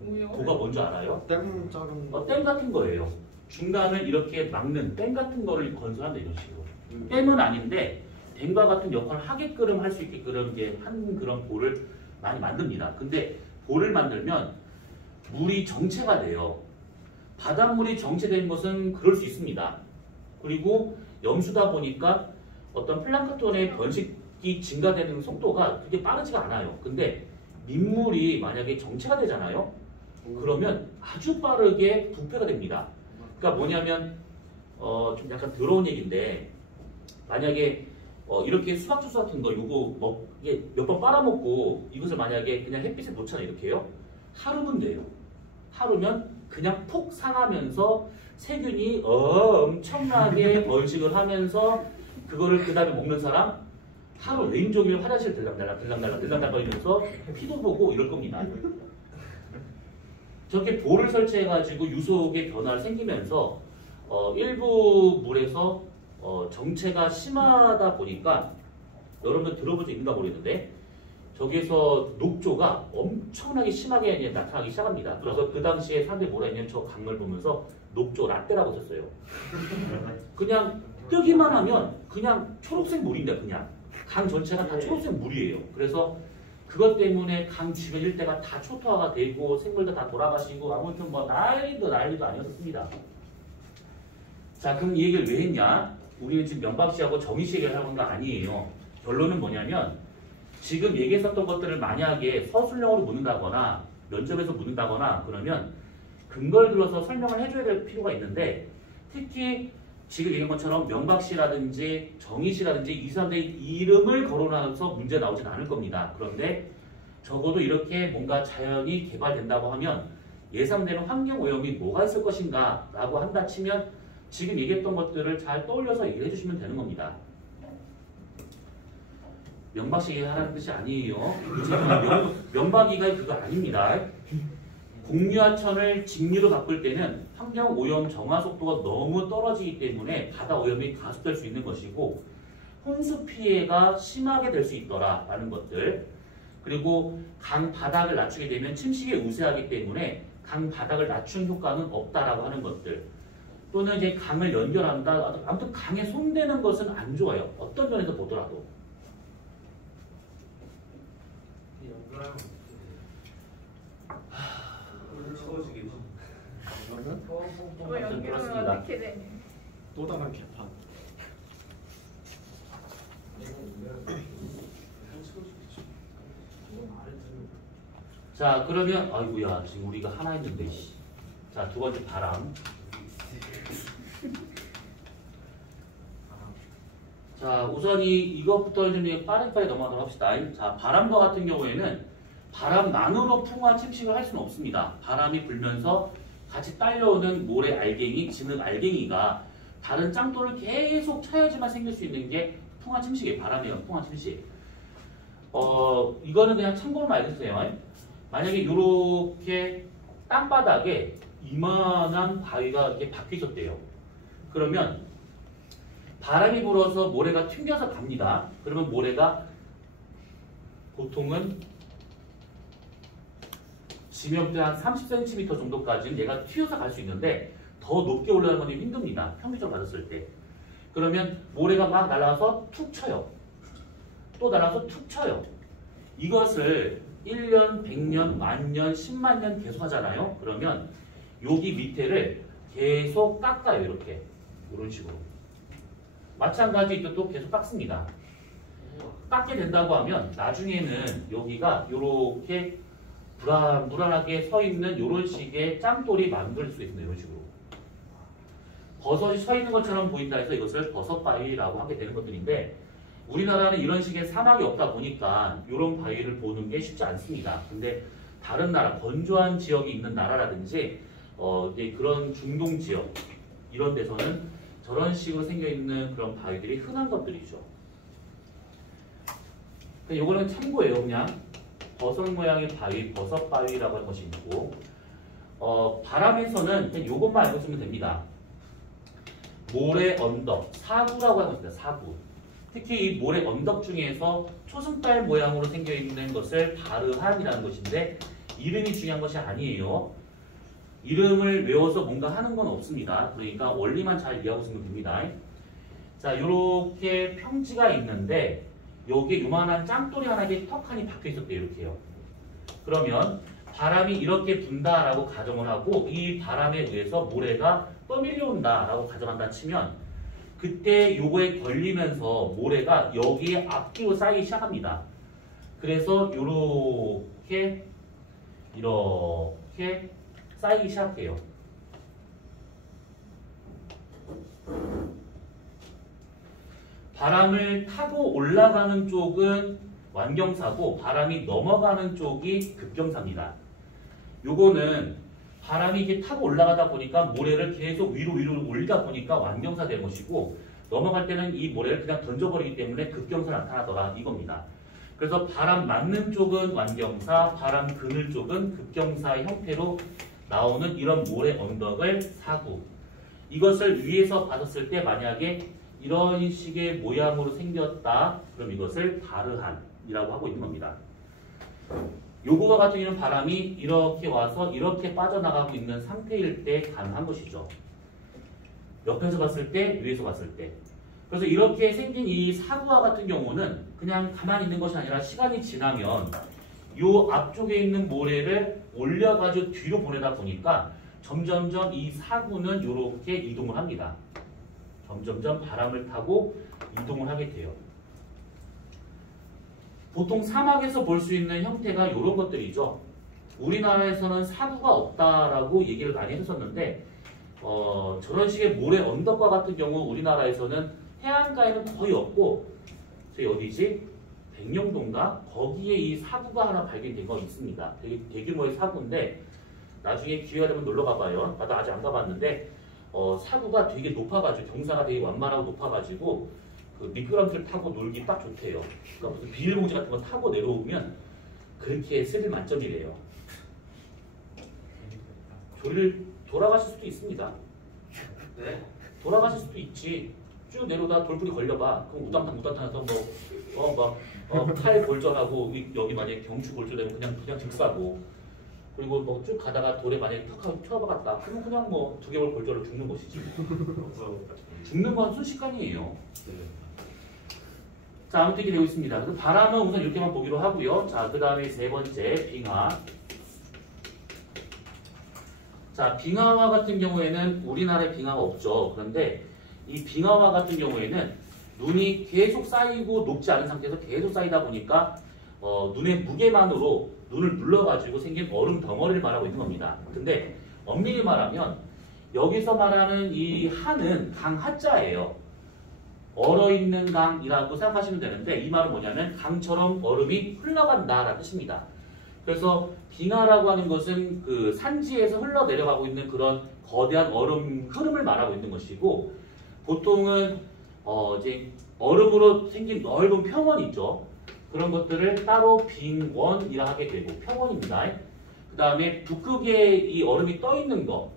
뭐요? 보가 뭔지 알아요? 땡 자른 댐 같은 거예요. 중간을 이렇게 막는 댐 같은 거를 건설한다, 이런 식으로. 댐은 아닌데 댐과 같은 역할을 하게끔 할 수 있게끔 이제 한 그런 보를 많이 만듭니다. 근데 보를 만들면 물이 정체가 돼요. 바닷물이 정체된 것은 그럴 수 있습니다. 그리고 염수다 보니까 어떤 플랑크톤의 번식이 증가되는 속도가 그렇게 빠르지가 않아요. 근데 민물이 만약에 정체가 되잖아요. 그러면 아주 빠르게 부패가 됩니다. 그러니까 뭐냐면 좀 약간 더러운 얘기인데 만약에 이렇게 수박 주스 같은 거 요거 이게 몇 번 빨아먹고 이것을 만약에 그냥 햇빛에 놓잖아요. 이렇게요. 하루면 돼요. 하루면 그냥 폭 상하면서 세균이 엄청나게 번식을 하면서 그거를 그 다음에 먹는 사람 하루 왼종일 화장실 들락날락거리면서 피도 보고 이럴 겁니다. 저렇게 볼을 설치해가지고 유속의 변화를 생기면서 일부 물에서 정체가 심하다 보니까 여러분들 들어본 적 있는가 모르겠는데 저기에서 녹조가 엄청나게 심하게 이제 나타나기 시작합니다. 그래서 그 당시에 사람들이 뭐라 했냐면 저 강을 보면서 녹조 라떼라고 썼어요. 그냥 뜨기만 하면 그냥 초록색 물인데 그냥 강 전체가 다 초록색 물이에요. 그래서 그것 때문에 강 주변 일대가 다 초토화가 되고 생물도 다 돌아가시고 아무튼 뭐 난리도 아니었습니다. 자, 그럼 이 얘기를 왜 했냐? 우리는 지금 면박 씨하고 정희 씨 얘기를 하는 거 아니에요. 결론은 뭐냐면 지금 얘기했었던 것들을 만약에 서술형으로 묻는다거나 면접에서 묻는다거나 그러면 근거를 들어서 설명을 해줘야 될 필요가 있는데 특히 지금 얘기한 것처럼 면박 씨라든지 정희 씨라든지 이 사람들의 이름을 거론하면서 문제 나오진 않을 겁니다. 그런데 적어도 이렇게 뭔가 자연이 개발된다고 하면 예상되는 환경오염이 뭐가 있을 것인가 라고 한다 치면 지금 얘기했던 것들을 잘 떠올려서 얘기해 주시면 되는 겁니다. 면박씨 얘기하라는 뜻이 아니에요. 면박이가 그거 아닙니다. 공유하천을 직류로 바꿀 때는 환경오염 정화 속도가 너무 떨어지기 때문에 바다 오염이 가속될 수 있는 것이고 홍수 피해가 심하게 될 수 있더라라는 것들 그리고 강 바닥을 낮추게 되면 침식이 우세하기 때문에 강 바닥을 낮춘 효과는 없다라고 하는 것들 또는 이제 강을 연결한다 아무튼 강에 손대는 것은 안 좋아요. 어떤 면에서 보더라도 그러면 저 연결은 그렇습니다. 어떻게 되니? 또 다른 개판. 자 그러면 아이고야 지금 우리가 하나 했는데 자 두 번째 바람 자 우선 이것부터 좀 빠르게 넘어가도록 합시다. 자 바람과 같은 경우에는 바람만으로 풍화 침식을 할 수는 없습니다. 바람이 불면서 같이 딸려오는 모래 알갱이, 진흙 알갱이가 다른 짱돌을 계속 쳐야지만 생길 수 있는 게 풍화 침식이에요. 바람이에요. 풍화 침식. 이거는 그냥 참고로만 알려주세요. 만약에 이렇게 땅바닥에 이만한 바위가 이렇게 박혀 있었대요. 그러면 바람이 불어서 모래가 튕겨서 갑니다. 그러면 모래가 보통은 지면대 한 30cm 정도까지는 얘가 튀어서 갈 수 있는데 더 높게 올라가는 건 힘듭니다. 평균적으로 받았을 때. 그러면 모래가 막 날아가서 툭 쳐요. 또 날아가서 툭 쳐요. 이것을 1년, 100년, 만년, 10만 년 계속 하잖아요. 그러면 여기 밑에를 계속 깎아요. 이렇게. 이런 식으로. 마찬가지 또 계속 닦습니다. 닦게 된다고 하면 나중에는 여기가 이렇게 불안하게 서 있는 이런 식의 짱돌이 만들 수 있습니다. 이런 식으로. 버섯이 서 있는 것처럼 보인다 해서 이것을 버섯 바위라고 하게 되는 것들인데 우리나라는 이런 식의 사막이 없다 보니까 이런 바위를 보는 게 쉽지 않습니다. 근데 다른 나라, 건조한 지역이 있는 나라라든지 이제 그런 중동 지역 이런 데서는 저런 식으로 생겨 있는 그런 바위들이 흔한 것들이죠. 이거는 참고예요. 그냥 버섯 모양의 바위, 버섯 바위라고 하는 것이 있고 바람에서는 그냥 이것만 알고 있으면 됩니다. 모래 언덕, 사구라고 하는 것입니다. 사구. 특히 이 모래 언덕 중에서 초승달 모양으로 생겨 있는 것을 바르한이라는 것인데 이름이 중요한 것이 아니에요. 이름을 외워서 뭔가 하는 건 없습니다. 그러니까 원리만 잘 이해하고 있으면 됩니다. 자, 이렇게 평지가 있는데 여기에 요만한 짱돌이 하나에 턱하니 박혀 있었대요. 이렇게요. 그러면 바람이 이렇게 분다라고 가정을 하고 이 바람에 의해서 모래가 떠밀려온다라고 가정한다 치면 그때 요거에 걸리면서 모래가 여기에 앞뒤로 쌓이기 시작합니다. 그래서 이렇게 쌓이기 시작해요. 바람을 타고 올라가는 쪽은 완경사고 바람이 넘어가는 쪽이 급경사입니다. 요거는 바람이 이렇게 타고 올라가다 보니까 모래를 계속 위로 올리다 보니까 완경사 되는 것이고 넘어갈 때는 이 모래를 그냥 던져버리기 때문에 급경사 나타나더라 이겁니다. 그래서 바람 맞는 쪽은 완경사, 바람 그늘 쪽은 급경사의 형태로 나오는 이런 모래 언덕을 사구. 이것을 위에서 봤었을 때 만약에 이런 식의 모양으로 생겼다. 그럼 이것을 바르한이라고 하고 있는 겁니다. 요거와 같은 경우는 바람이 이렇게 와서 이렇게 빠져나가고 있는 상태일 때 가능한 것이죠. 옆에서 봤을 때, 위에서 봤을 때. 그래서 이렇게 생긴 이 사구와 같은 경우는 그냥 가만히 있는 것이 아니라 시간이 지나면 요 앞쪽에 있는 모래를 올려가지고 뒤로 보내다 보니까 점점점 이 사구는 이렇게 이동을 합니다. 점점점 바람을 타고 이동을 하게 돼요. 보통 사막에서 볼 수 있는 형태가 이런 것들이죠. 우리나라에서는 사구가 없다라고 얘기를 많이 했었는데 저런 식의 모래 언덕과 같은 경우 우리나라에서는 해안가에는 거의 없고 저희 어디지? 백령도인가? 거기에 이 사구가 하나 발견된 거 있습니다. 되게 대규모의 사구인데 나중에 기회가 되면 놀러 가봐요. 나도 아직 안 가봤는데 사구가 되게 높아가지고 경사가 되게 완만하고 높아가지고 그 미끄럼틀 타고 놀기 딱 좋대요. 그러니까 무슨 비닐봉지 같은 거 타고 내려오면 그렇게 스릴 만점이래요. 돌아가실 수도 있습니다. 네? 돌아가실 수도 있지. 쭉 내려오다 돌부리 걸려봐. 그럼 우당탕해서 칼 골절하고 여기 만약에 경추 골절되면 그냥 즉사고. 그리고 뭐 쭉 가다가 돌에 만약에 턱 하고 쳐박았다. 그러면 그냥 뭐 두개골 골절로 죽는 것이지. 죽는 건 순식간이에요. 자, 아무튼 이렇게 되고 있습니다. 그래서 바람은 우선 이렇게만 보기로 하고요. 자, 그 다음에 세 번째 빙하. 자, 빙하와 같은 경우에는 우리나라에 빙하가 없죠. 그런데 이 빙하와 같은 경우에는 눈이 계속 쌓이고 녹지 않은 상태에서 계속 쌓이다 보니까 눈의 무게만으로 눈을 눌러가지고 생긴 얼음 덩어리를 말하고 있는 겁니다. 근데 엄밀히 말하면 여기서 말하는 이 하는 강 하자예요. 얼어있는 강이라고 생각하시면 되는데 이 말은 뭐냐면 강처럼 얼음이 흘러간다라는 뜻입니다. 그래서 빙하라고 하는 것은 그 산지에서 흘러내려가고 있는 그런 거대한 얼음 흐름을 말하고 있는 것이고 보통은 이제 얼음으로 생긴 넓은 평원 있죠. 그런 것들을 따로 빙원이라 하게 되고 평원입니다. 그 다음에 북극에 이 얼음이 떠 있는 거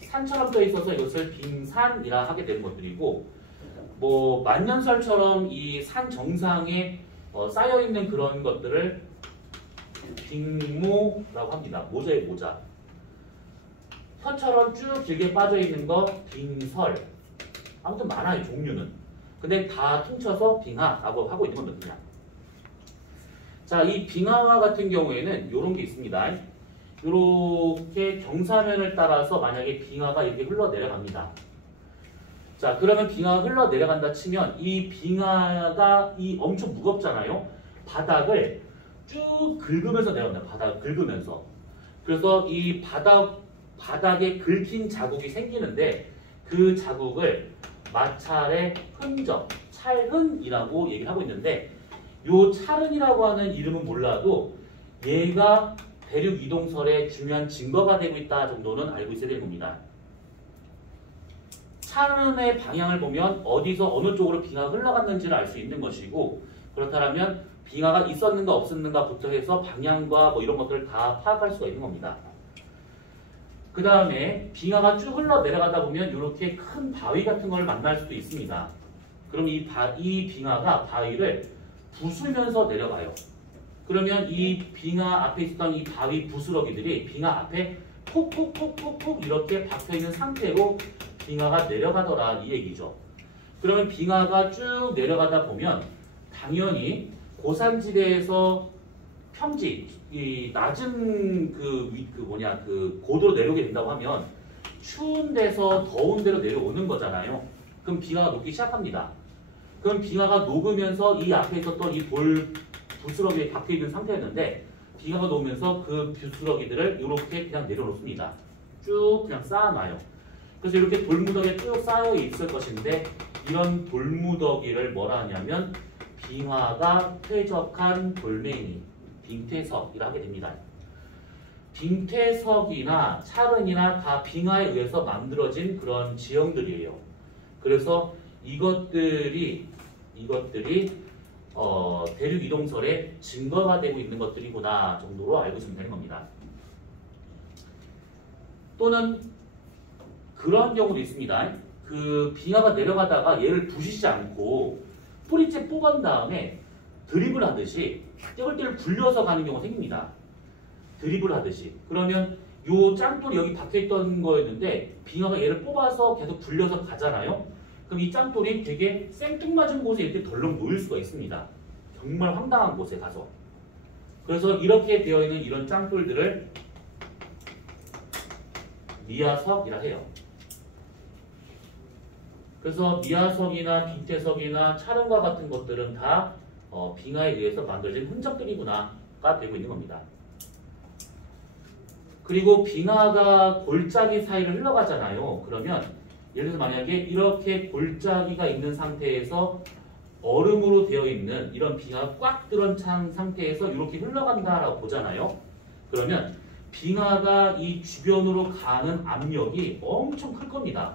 산처럼 떠 있어서 이것을 빙산이라 하게 되는 것들이고 뭐 만년설처럼 이 산 정상에 쌓여 있는 그런 것들을 빙모라고 합니다. 모자의 모자. 혀처럼 쭉 길게 빠져 있는 거 빙설. 아무튼 많아요 종류는. 근데 다 퉁쳐서 빙하라고 하고 있는 겁니다. 그냥. 자, 이 빙하와 같은 경우에는 이런 게 있습니다. 이렇게 경사면을 따라서 만약에 빙하가 이렇게 흘러내려갑니다. 자, 그러면 빙하가 흘러 내려간다 치면 이 빙하가 이 엄청 무겁잖아요. 바닥을 쭉 긁으면서 내려간다. 바닥을 긁으면서. 그래서 이 바닥에 긁힌 자국이 생기는데 그 자국을 마찰의 흔적, 찰흔이라고 얘기를 하고 있는데 요 찰흔이라고 하는 이름은 몰라도 얘가 대륙 이동설의 중요한 증거가 되고 있다 정도는 알고 있어야 되는 겁니다. 찰흔의 방향을 보면 어디서 어느 쪽으로 빙하가 흘러갔는지를 알 수 있는 것이고 그렇다면 빙하가 있었는가 없었는가부터 해서 방향과 뭐 이런 것들을 다 파악할 수가 있는 겁니다. 그 다음에 빙하가 쭉 흘러 내려가다 보면 이렇게 큰 바위 같은 걸 만날 수도 있습니다. 그럼 이 빙하가 바위를 부수면서 내려가요. 그러면 이 빙하 앞에 있었던 이 바위 부스러기들이 빙하 앞에 콕콕콕콕콕 이렇게 박혀있는 상태로 빙하가 내려가더라 이 얘기죠. 그러면 빙하가 쭉 내려가다 보면 당연히 고산지대에서 평지, 이 낮은 그 고도로 내려오게 된다고 하면 추운 데서 더운 데로 내려오는 거잖아요. 그럼 빙하가 녹기 시작합니다. 그럼 빙하가 녹으면서 이 앞에 있었던 이 돌 부스러기에 박혀있는 상태였는데 빙하가 녹으면서 그 부스러기들을 이렇게 그냥 내려놓습니다. 쭉 그냥 쌓아놔요. 그래서 이렇게 돌무더기에 쭉 쌓여 있을 것인데 이런 돌무더기를 뭐라 하냐면 빙하가 퇴적한 돌멩이, 빙퇴석이라 하게 됩니다. 빙퇴석이나 찰흔이나 다 빙하에 의해서 만들어진 그런 지형들이에요. 그래서 이것들이 대륙 이동설의 증거가 되고 있는 것들이구나 정도로 알고 있으면 되는 겁니다. 또는 그런 경우도 있습니다. 그 빙하가 내려가다가 얘를 부시지 않고 뿌리째 뽑은 다음에 드리블 하듯이 떼굴떼굴 굴려서 가는 경우가 생깁니다. 드리블 하듯이. 그러면 요 짱돌이 여기 박혀있던 거였는데 빙하가 얘를 뽑아서 계속 굴려서 가잖아요. 그럼 이 짱돌이 되게 생뚱맞은 곳에 이렇게 덜렁 놓일 수가 있습니다. 정말 황당한 곳에 가서. 그래서 이렇게 되어 있는 이런 짱돌들을 미야석이라 해요. 그래서 미야석이나 빙퇴석이나 찰흔과 같은 것들은 다 빙하에 의해서 만들어진 흔적들이구나가 되고 있는 겁니다. 그리고 빙하가 골짜기 사이를 흘러가잖아요. 그러면 예를 들어서 만약에 이렇게 골짜기가 있는 상태에서 얼음으로 되어 있는 이런 빙하가 꽉 들어찬 상태에서 이렇게 흘러간다라고 보잖아요. 그러면 빙하가 이 주변으로 가는 압력이 엄청 클 겁니다.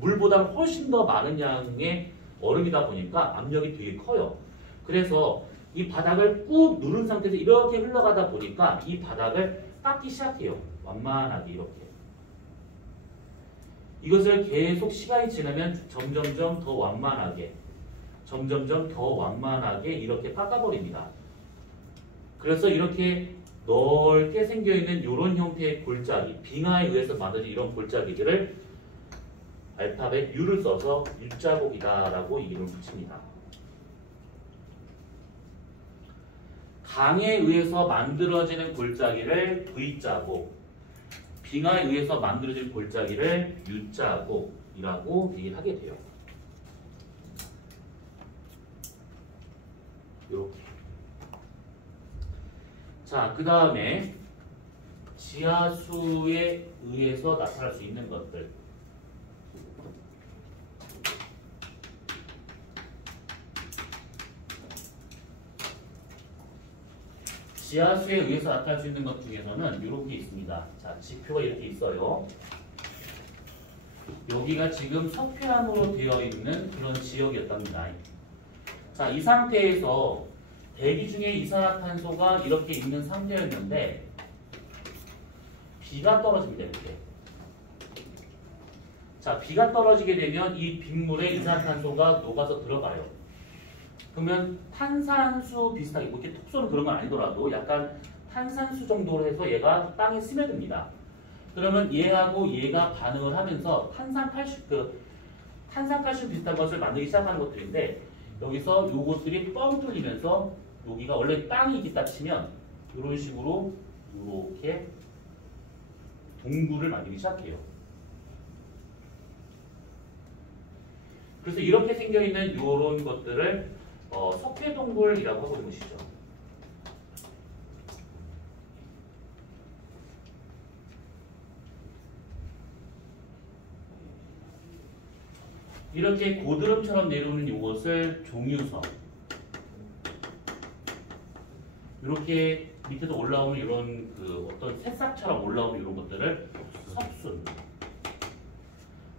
물보다 훨씬 더 많은 양의 얼음이다 보니까 압력이 되게 커요. 그래서 이 바닥을 꾹 누른 상태에서 이렇게 흘러가다 보니까 이 바닥을 깎기 시작해요. 완만하게 이렇게. 이것을 계속 시간이 지나면 점점점 더 완만하게 이렇게 깎아버립니다. 그래서 이렇게 넓게 생겨있는 이런 형태의 골짜기, 빙하에 의해서 만들어진 이런 골짜기들을 알파벳 U를 써서 U자국이다라고 이름을 붙입니다. 강에 의해서 만들어지는 골짜기를 V자국, 빙하에 의해서 만들어진 골짜기를 U자국이라고 얘기를 하게 돼요. 이렇게. 자, 그 다음에 지하수에 의해서 나타날 수 있는 것들. 지하수에 의해서 나타날 수 있는 것 중에서는 이렇게 있습니다. 자, 지표가 이렇게 있어요. 여기가 지금 석회암으로 되어 있는 그런 지역이었답니다. 자, 이 상태에서 대기 중에 이산화탄소가 이렇게 있는 상태였는데 비가 떨어집니다. 이렇게. 자, 비가 떨어지게 되면 이 빗물에 이산화탄소가 녹아서 들어가요. 그러면 탄산수 비슷하게 뭐 이렇게 톡 쏘는 그런 건 아니더라도 약간 탄산수 정도로 해서 얘가 땅에 스며듭니다. 그러면 얘하고 얘가 반응을 하면서 탄산칼슘 비슷한 것을 만들기 시작하는 것들인데 여기서 요것들이 뻥 뚫리면서 여기가 원래 땅이 있다 치면 이런 식으로 이렇게 동굴을 만들기 시작해요. 그래서 이렇게 생겨 있는 이런 것들을 석회동굴이라고 하고 있는 것이죠. 이렇게 고드름처럼 내려오는 이것을 종유석. 이렇게 밑에서 올라오는 이런 그 어떤 새싹처럼 올라오는 이런 것들을 석순.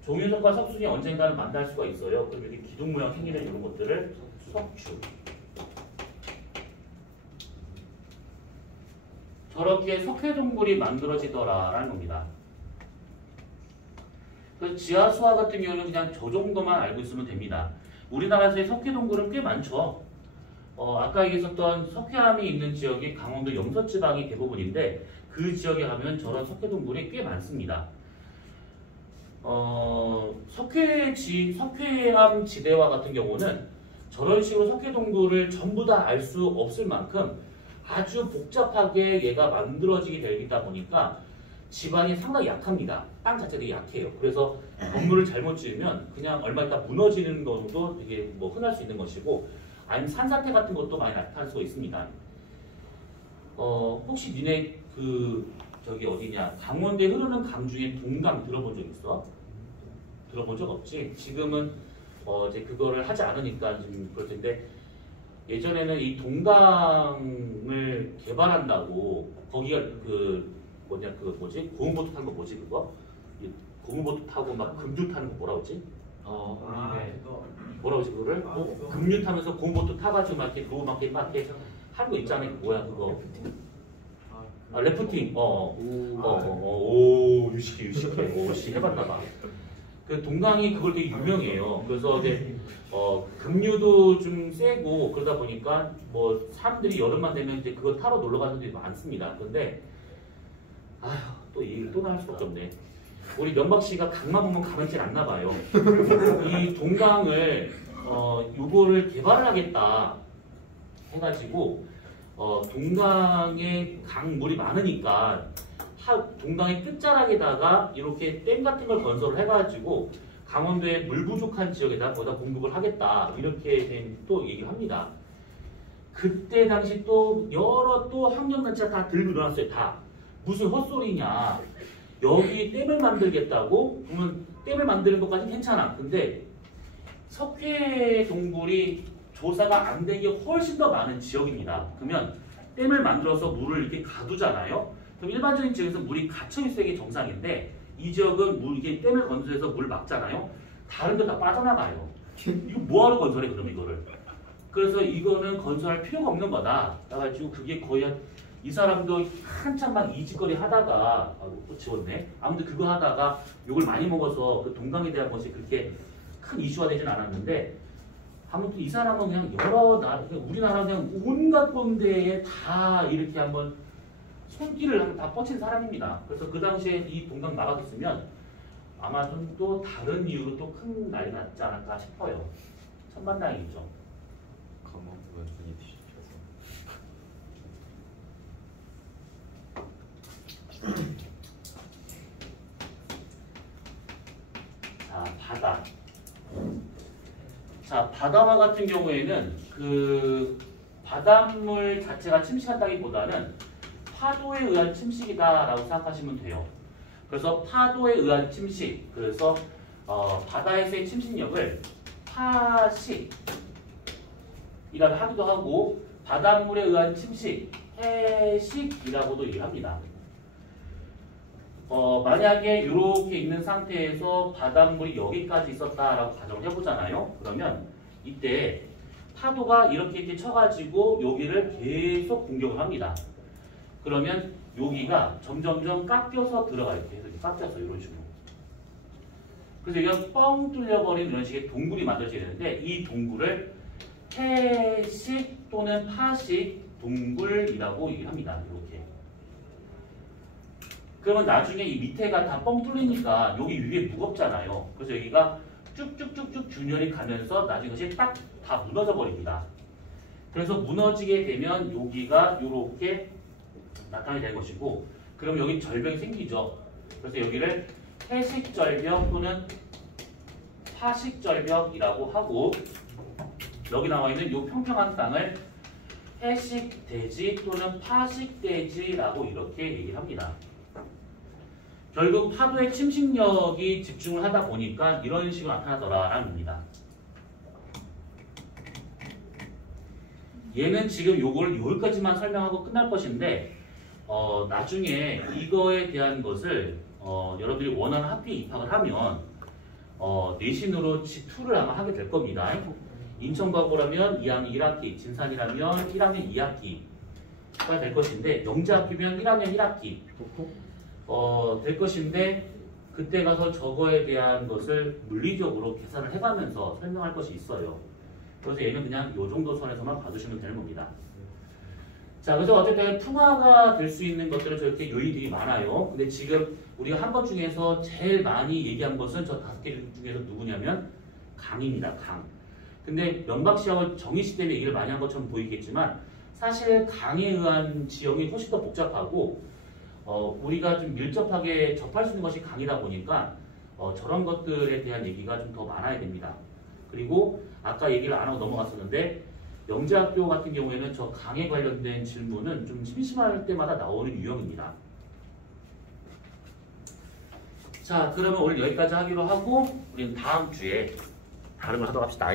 종유석과 석순이 언젠가는 만날 수가 있어요. 그럼 이렇게 기둥 모양 생기는 이런 것들을 석추. 저렇게 석회동굴이 만들어지더라라는 겁니다. 그래서 지하수화 같은 경우는 그냥 저 정도만 알고 있으면 됩니다. 우리나라에서의 석회동굴은 꽤 많죠. 아까 얘기했었던 석회암이 있는 지역이 강원도 영서지방이 대부분인데 그 지역에 가면 저런 석회동굴이 꽤 많습니다. 석회암 지대와 같은 경우는 저런 식으로 석회동굴을 전부 다 알 수 없을 만큼 아주 복잡하게 얘가 만들어지게 되다 보니까 지반이 상당히 약합니다. 땅 자체도 약해요. 그래서 건물을 잘못 지으면 그냥 얼마 있다 무너지는 것도 되게 뭐 흔할 수 있는 것이고 아니면 산사태 같은 것도 많이 나타날 수가 있습니다. 혹시 니네 저기 어디냐 강원도에 흐르는 강 중에 동강 들어본 적 있어? 들어본 적 없지? 지금은 이제 그거를 하지 않으니까 좀 그럴 텐데 예전에는 이 동강을 개발한다고 거기가 고무보트 타는 거 뭐지 그거? 고무보트 타고 막 금주 타는 거 뭐라 그러지? 그거. 뭐라 그러지 그거를? 금류 타면서 고무보트 타가지고 막 이렇게 막 이렇게 하는 거 있잖아. 뭐야 그거? 래프팅. 오 유식해. 오 씨 해봤나 봐. 그 동강이 그걸 되게 유명해요. 그래서 이제 급류도 좀 세고 그러다 보니까 뭐 사람들이 여름만 되면 이제 그거 타러 놀러 가는 분들이 많습니다. 근데 아휴 또 얘기를 또 나올 수밖에 없네. 우리 명박 씨가 강만 보면 가만히 않나 봐요. 이 동강을 요거를 개발을 하겠다 해가지고 동강에 강물이 많으니까 동강의 끝자락에다가 이렇게 댐 같은 걸 건설을 해가지고 강원도의 물 부족한 지역에다 거기다 공급을 하겠다 이렇게 또 얘기를 합니다. 그때 당시 또 여러 또 환경단체가 다 들고 일어났어요. 다 무슨 헛소리냐. 여기 댐을 만들겠다고 그러면 댐을 만드는 것까지 괜찮아. 근데 석회동굴이 조사가 안 된 게 훨씬 더 많은 지역입니다. 그러면 댐을 만들어서 물을 이렇게 가두잖아요. 그럼 일반적인 지역에서 물이 갇혀있어야 게 정상인데 이 지역은 이게 댐을 건설해서 물 막잖아요. 다른 데 다 빠져나가요. 이거 뭐하러 건설해 그럼 이거를. 그래서 이거는 건설할 필요가 없는 거다. 그래가지고 그게 거의 이 사람도 한참 막 이직거리 하다가 또 지웠네. 아무튼 그거 하다가 욕을 많이 먹어서 그 동강에 대한 것이 그렇게 큰 이슈가 되진 않았는데 아무튼 이 사람은 그냥 여러 나라, 우리나라 그냥 온갖 건대에 다 이렇게 한번 손길을 다 뻗친 사람입니다. 그래서 그 당시에 이 동강 막았으면 아마 좀 또 다른 이유로 또 큰 난리 났지 않을까 싶어요. 천만다행이죠. 강원도가 눈이 뒤집혀서. 자, 바다. 자, 바다와 같은 경우에는 그 바닷물 자체가 침식한다기보다는 파도에 의한 침식이다라고 생각하시면 돼요. 그래서 파도에 의한 침식, 그래서 바다에서의 침식력을 파식이라고 하기도 하고 바닷물에 의한 침식, 해식이라고도 얘기합니다. 만약에 이렇게 있는 상태에서 바닷물이 여기까지 있었다라고 가정을 해보잖아요. 그러면 이때 파도가 이렇게 쳐가지고 여기를 계속 공격을 합니다. 그러면 여기가 점점점 깎여서 들어가요. 계속 깎여서 이런 식으로. 그래서 여기가 뻥 뚫려버린 이런 식의 동굴이 만들어져야 되는데 이 동굴을 해식 또는 파식 동굴이라고 얘기합니다. 이렇게. 그러면 나중에 이 밑에가 다 뻥 뚫리니까 여기 위에 무겁잖아요. 그래서 여기가 쭉쭉쭉쭉 균열이 가면서 나중에 것이 딱 다 무너져 버립니다. 그래서 무너지게 되면 여기가 이렇게 나타나게 될 것이고 그럼 여기 절벽이 생기죠. 그래서 여기를 해식절벽 또는 파식절벽이라고 하고 여기 나와 있는 이 평평한 땅을 해식대지 또는 파식대지라고 이렇게 얘기를 합니다. 결국 파도의 침식력이 집중을 하다 보니까 이런 식으로 나타나더라라는 겁니다. 얘는 지금 요걸 여기까지만 설명하고 끝날 것인데 나중에 이거에 대한 것을 여러분들이 원하는 학교에 입학을 하면 내신으로 G2를 아마 하게 될 겁니다. 인천과고라면 2학년 1학기, 진산이라면 1학년 2학기가 될 것인데 영재학교면 1학년 1학기 될 것인데 그때 가서 저거에 대한 것을 물리적으로 계산을 해가면서 설명할 것이 있어요. 그래서 얘는 그냥 이 정도 선에서만 봐주시면 되는 겁니다. 자, 그래서 어쨌든 풍화가 될 수 있는 것들은 저렇게 요인들이 많아요. 근데 지금 우리가 한 것 중에서 제일 많이 얘기한 것은 저 5개 중에서 누구냐면 강입니다. 강. 근데 면박씨하고 정희씨 때문에 얘기를 많이 한 것처럼 보이겠지만 사실 강에 의한 지형이 훨씬 더 복잡하고 우리가 좀 밀접하게 접할 수 있는 것이 강이다 보니까 저런 것들에 대한 얘기가 좀 더 많아야 됩니다. 그리고 아까 얘기를 안 하고 넘어갔었는데 영재학교 같은 경우에는 저 강에 관련된 질문은 좀 심심할 때마다 나오는 유형입니다. 자, 그러면 오늘 여기까지 하기로 하고 우리는 다음 주에 다른 걸 하도록 합시다.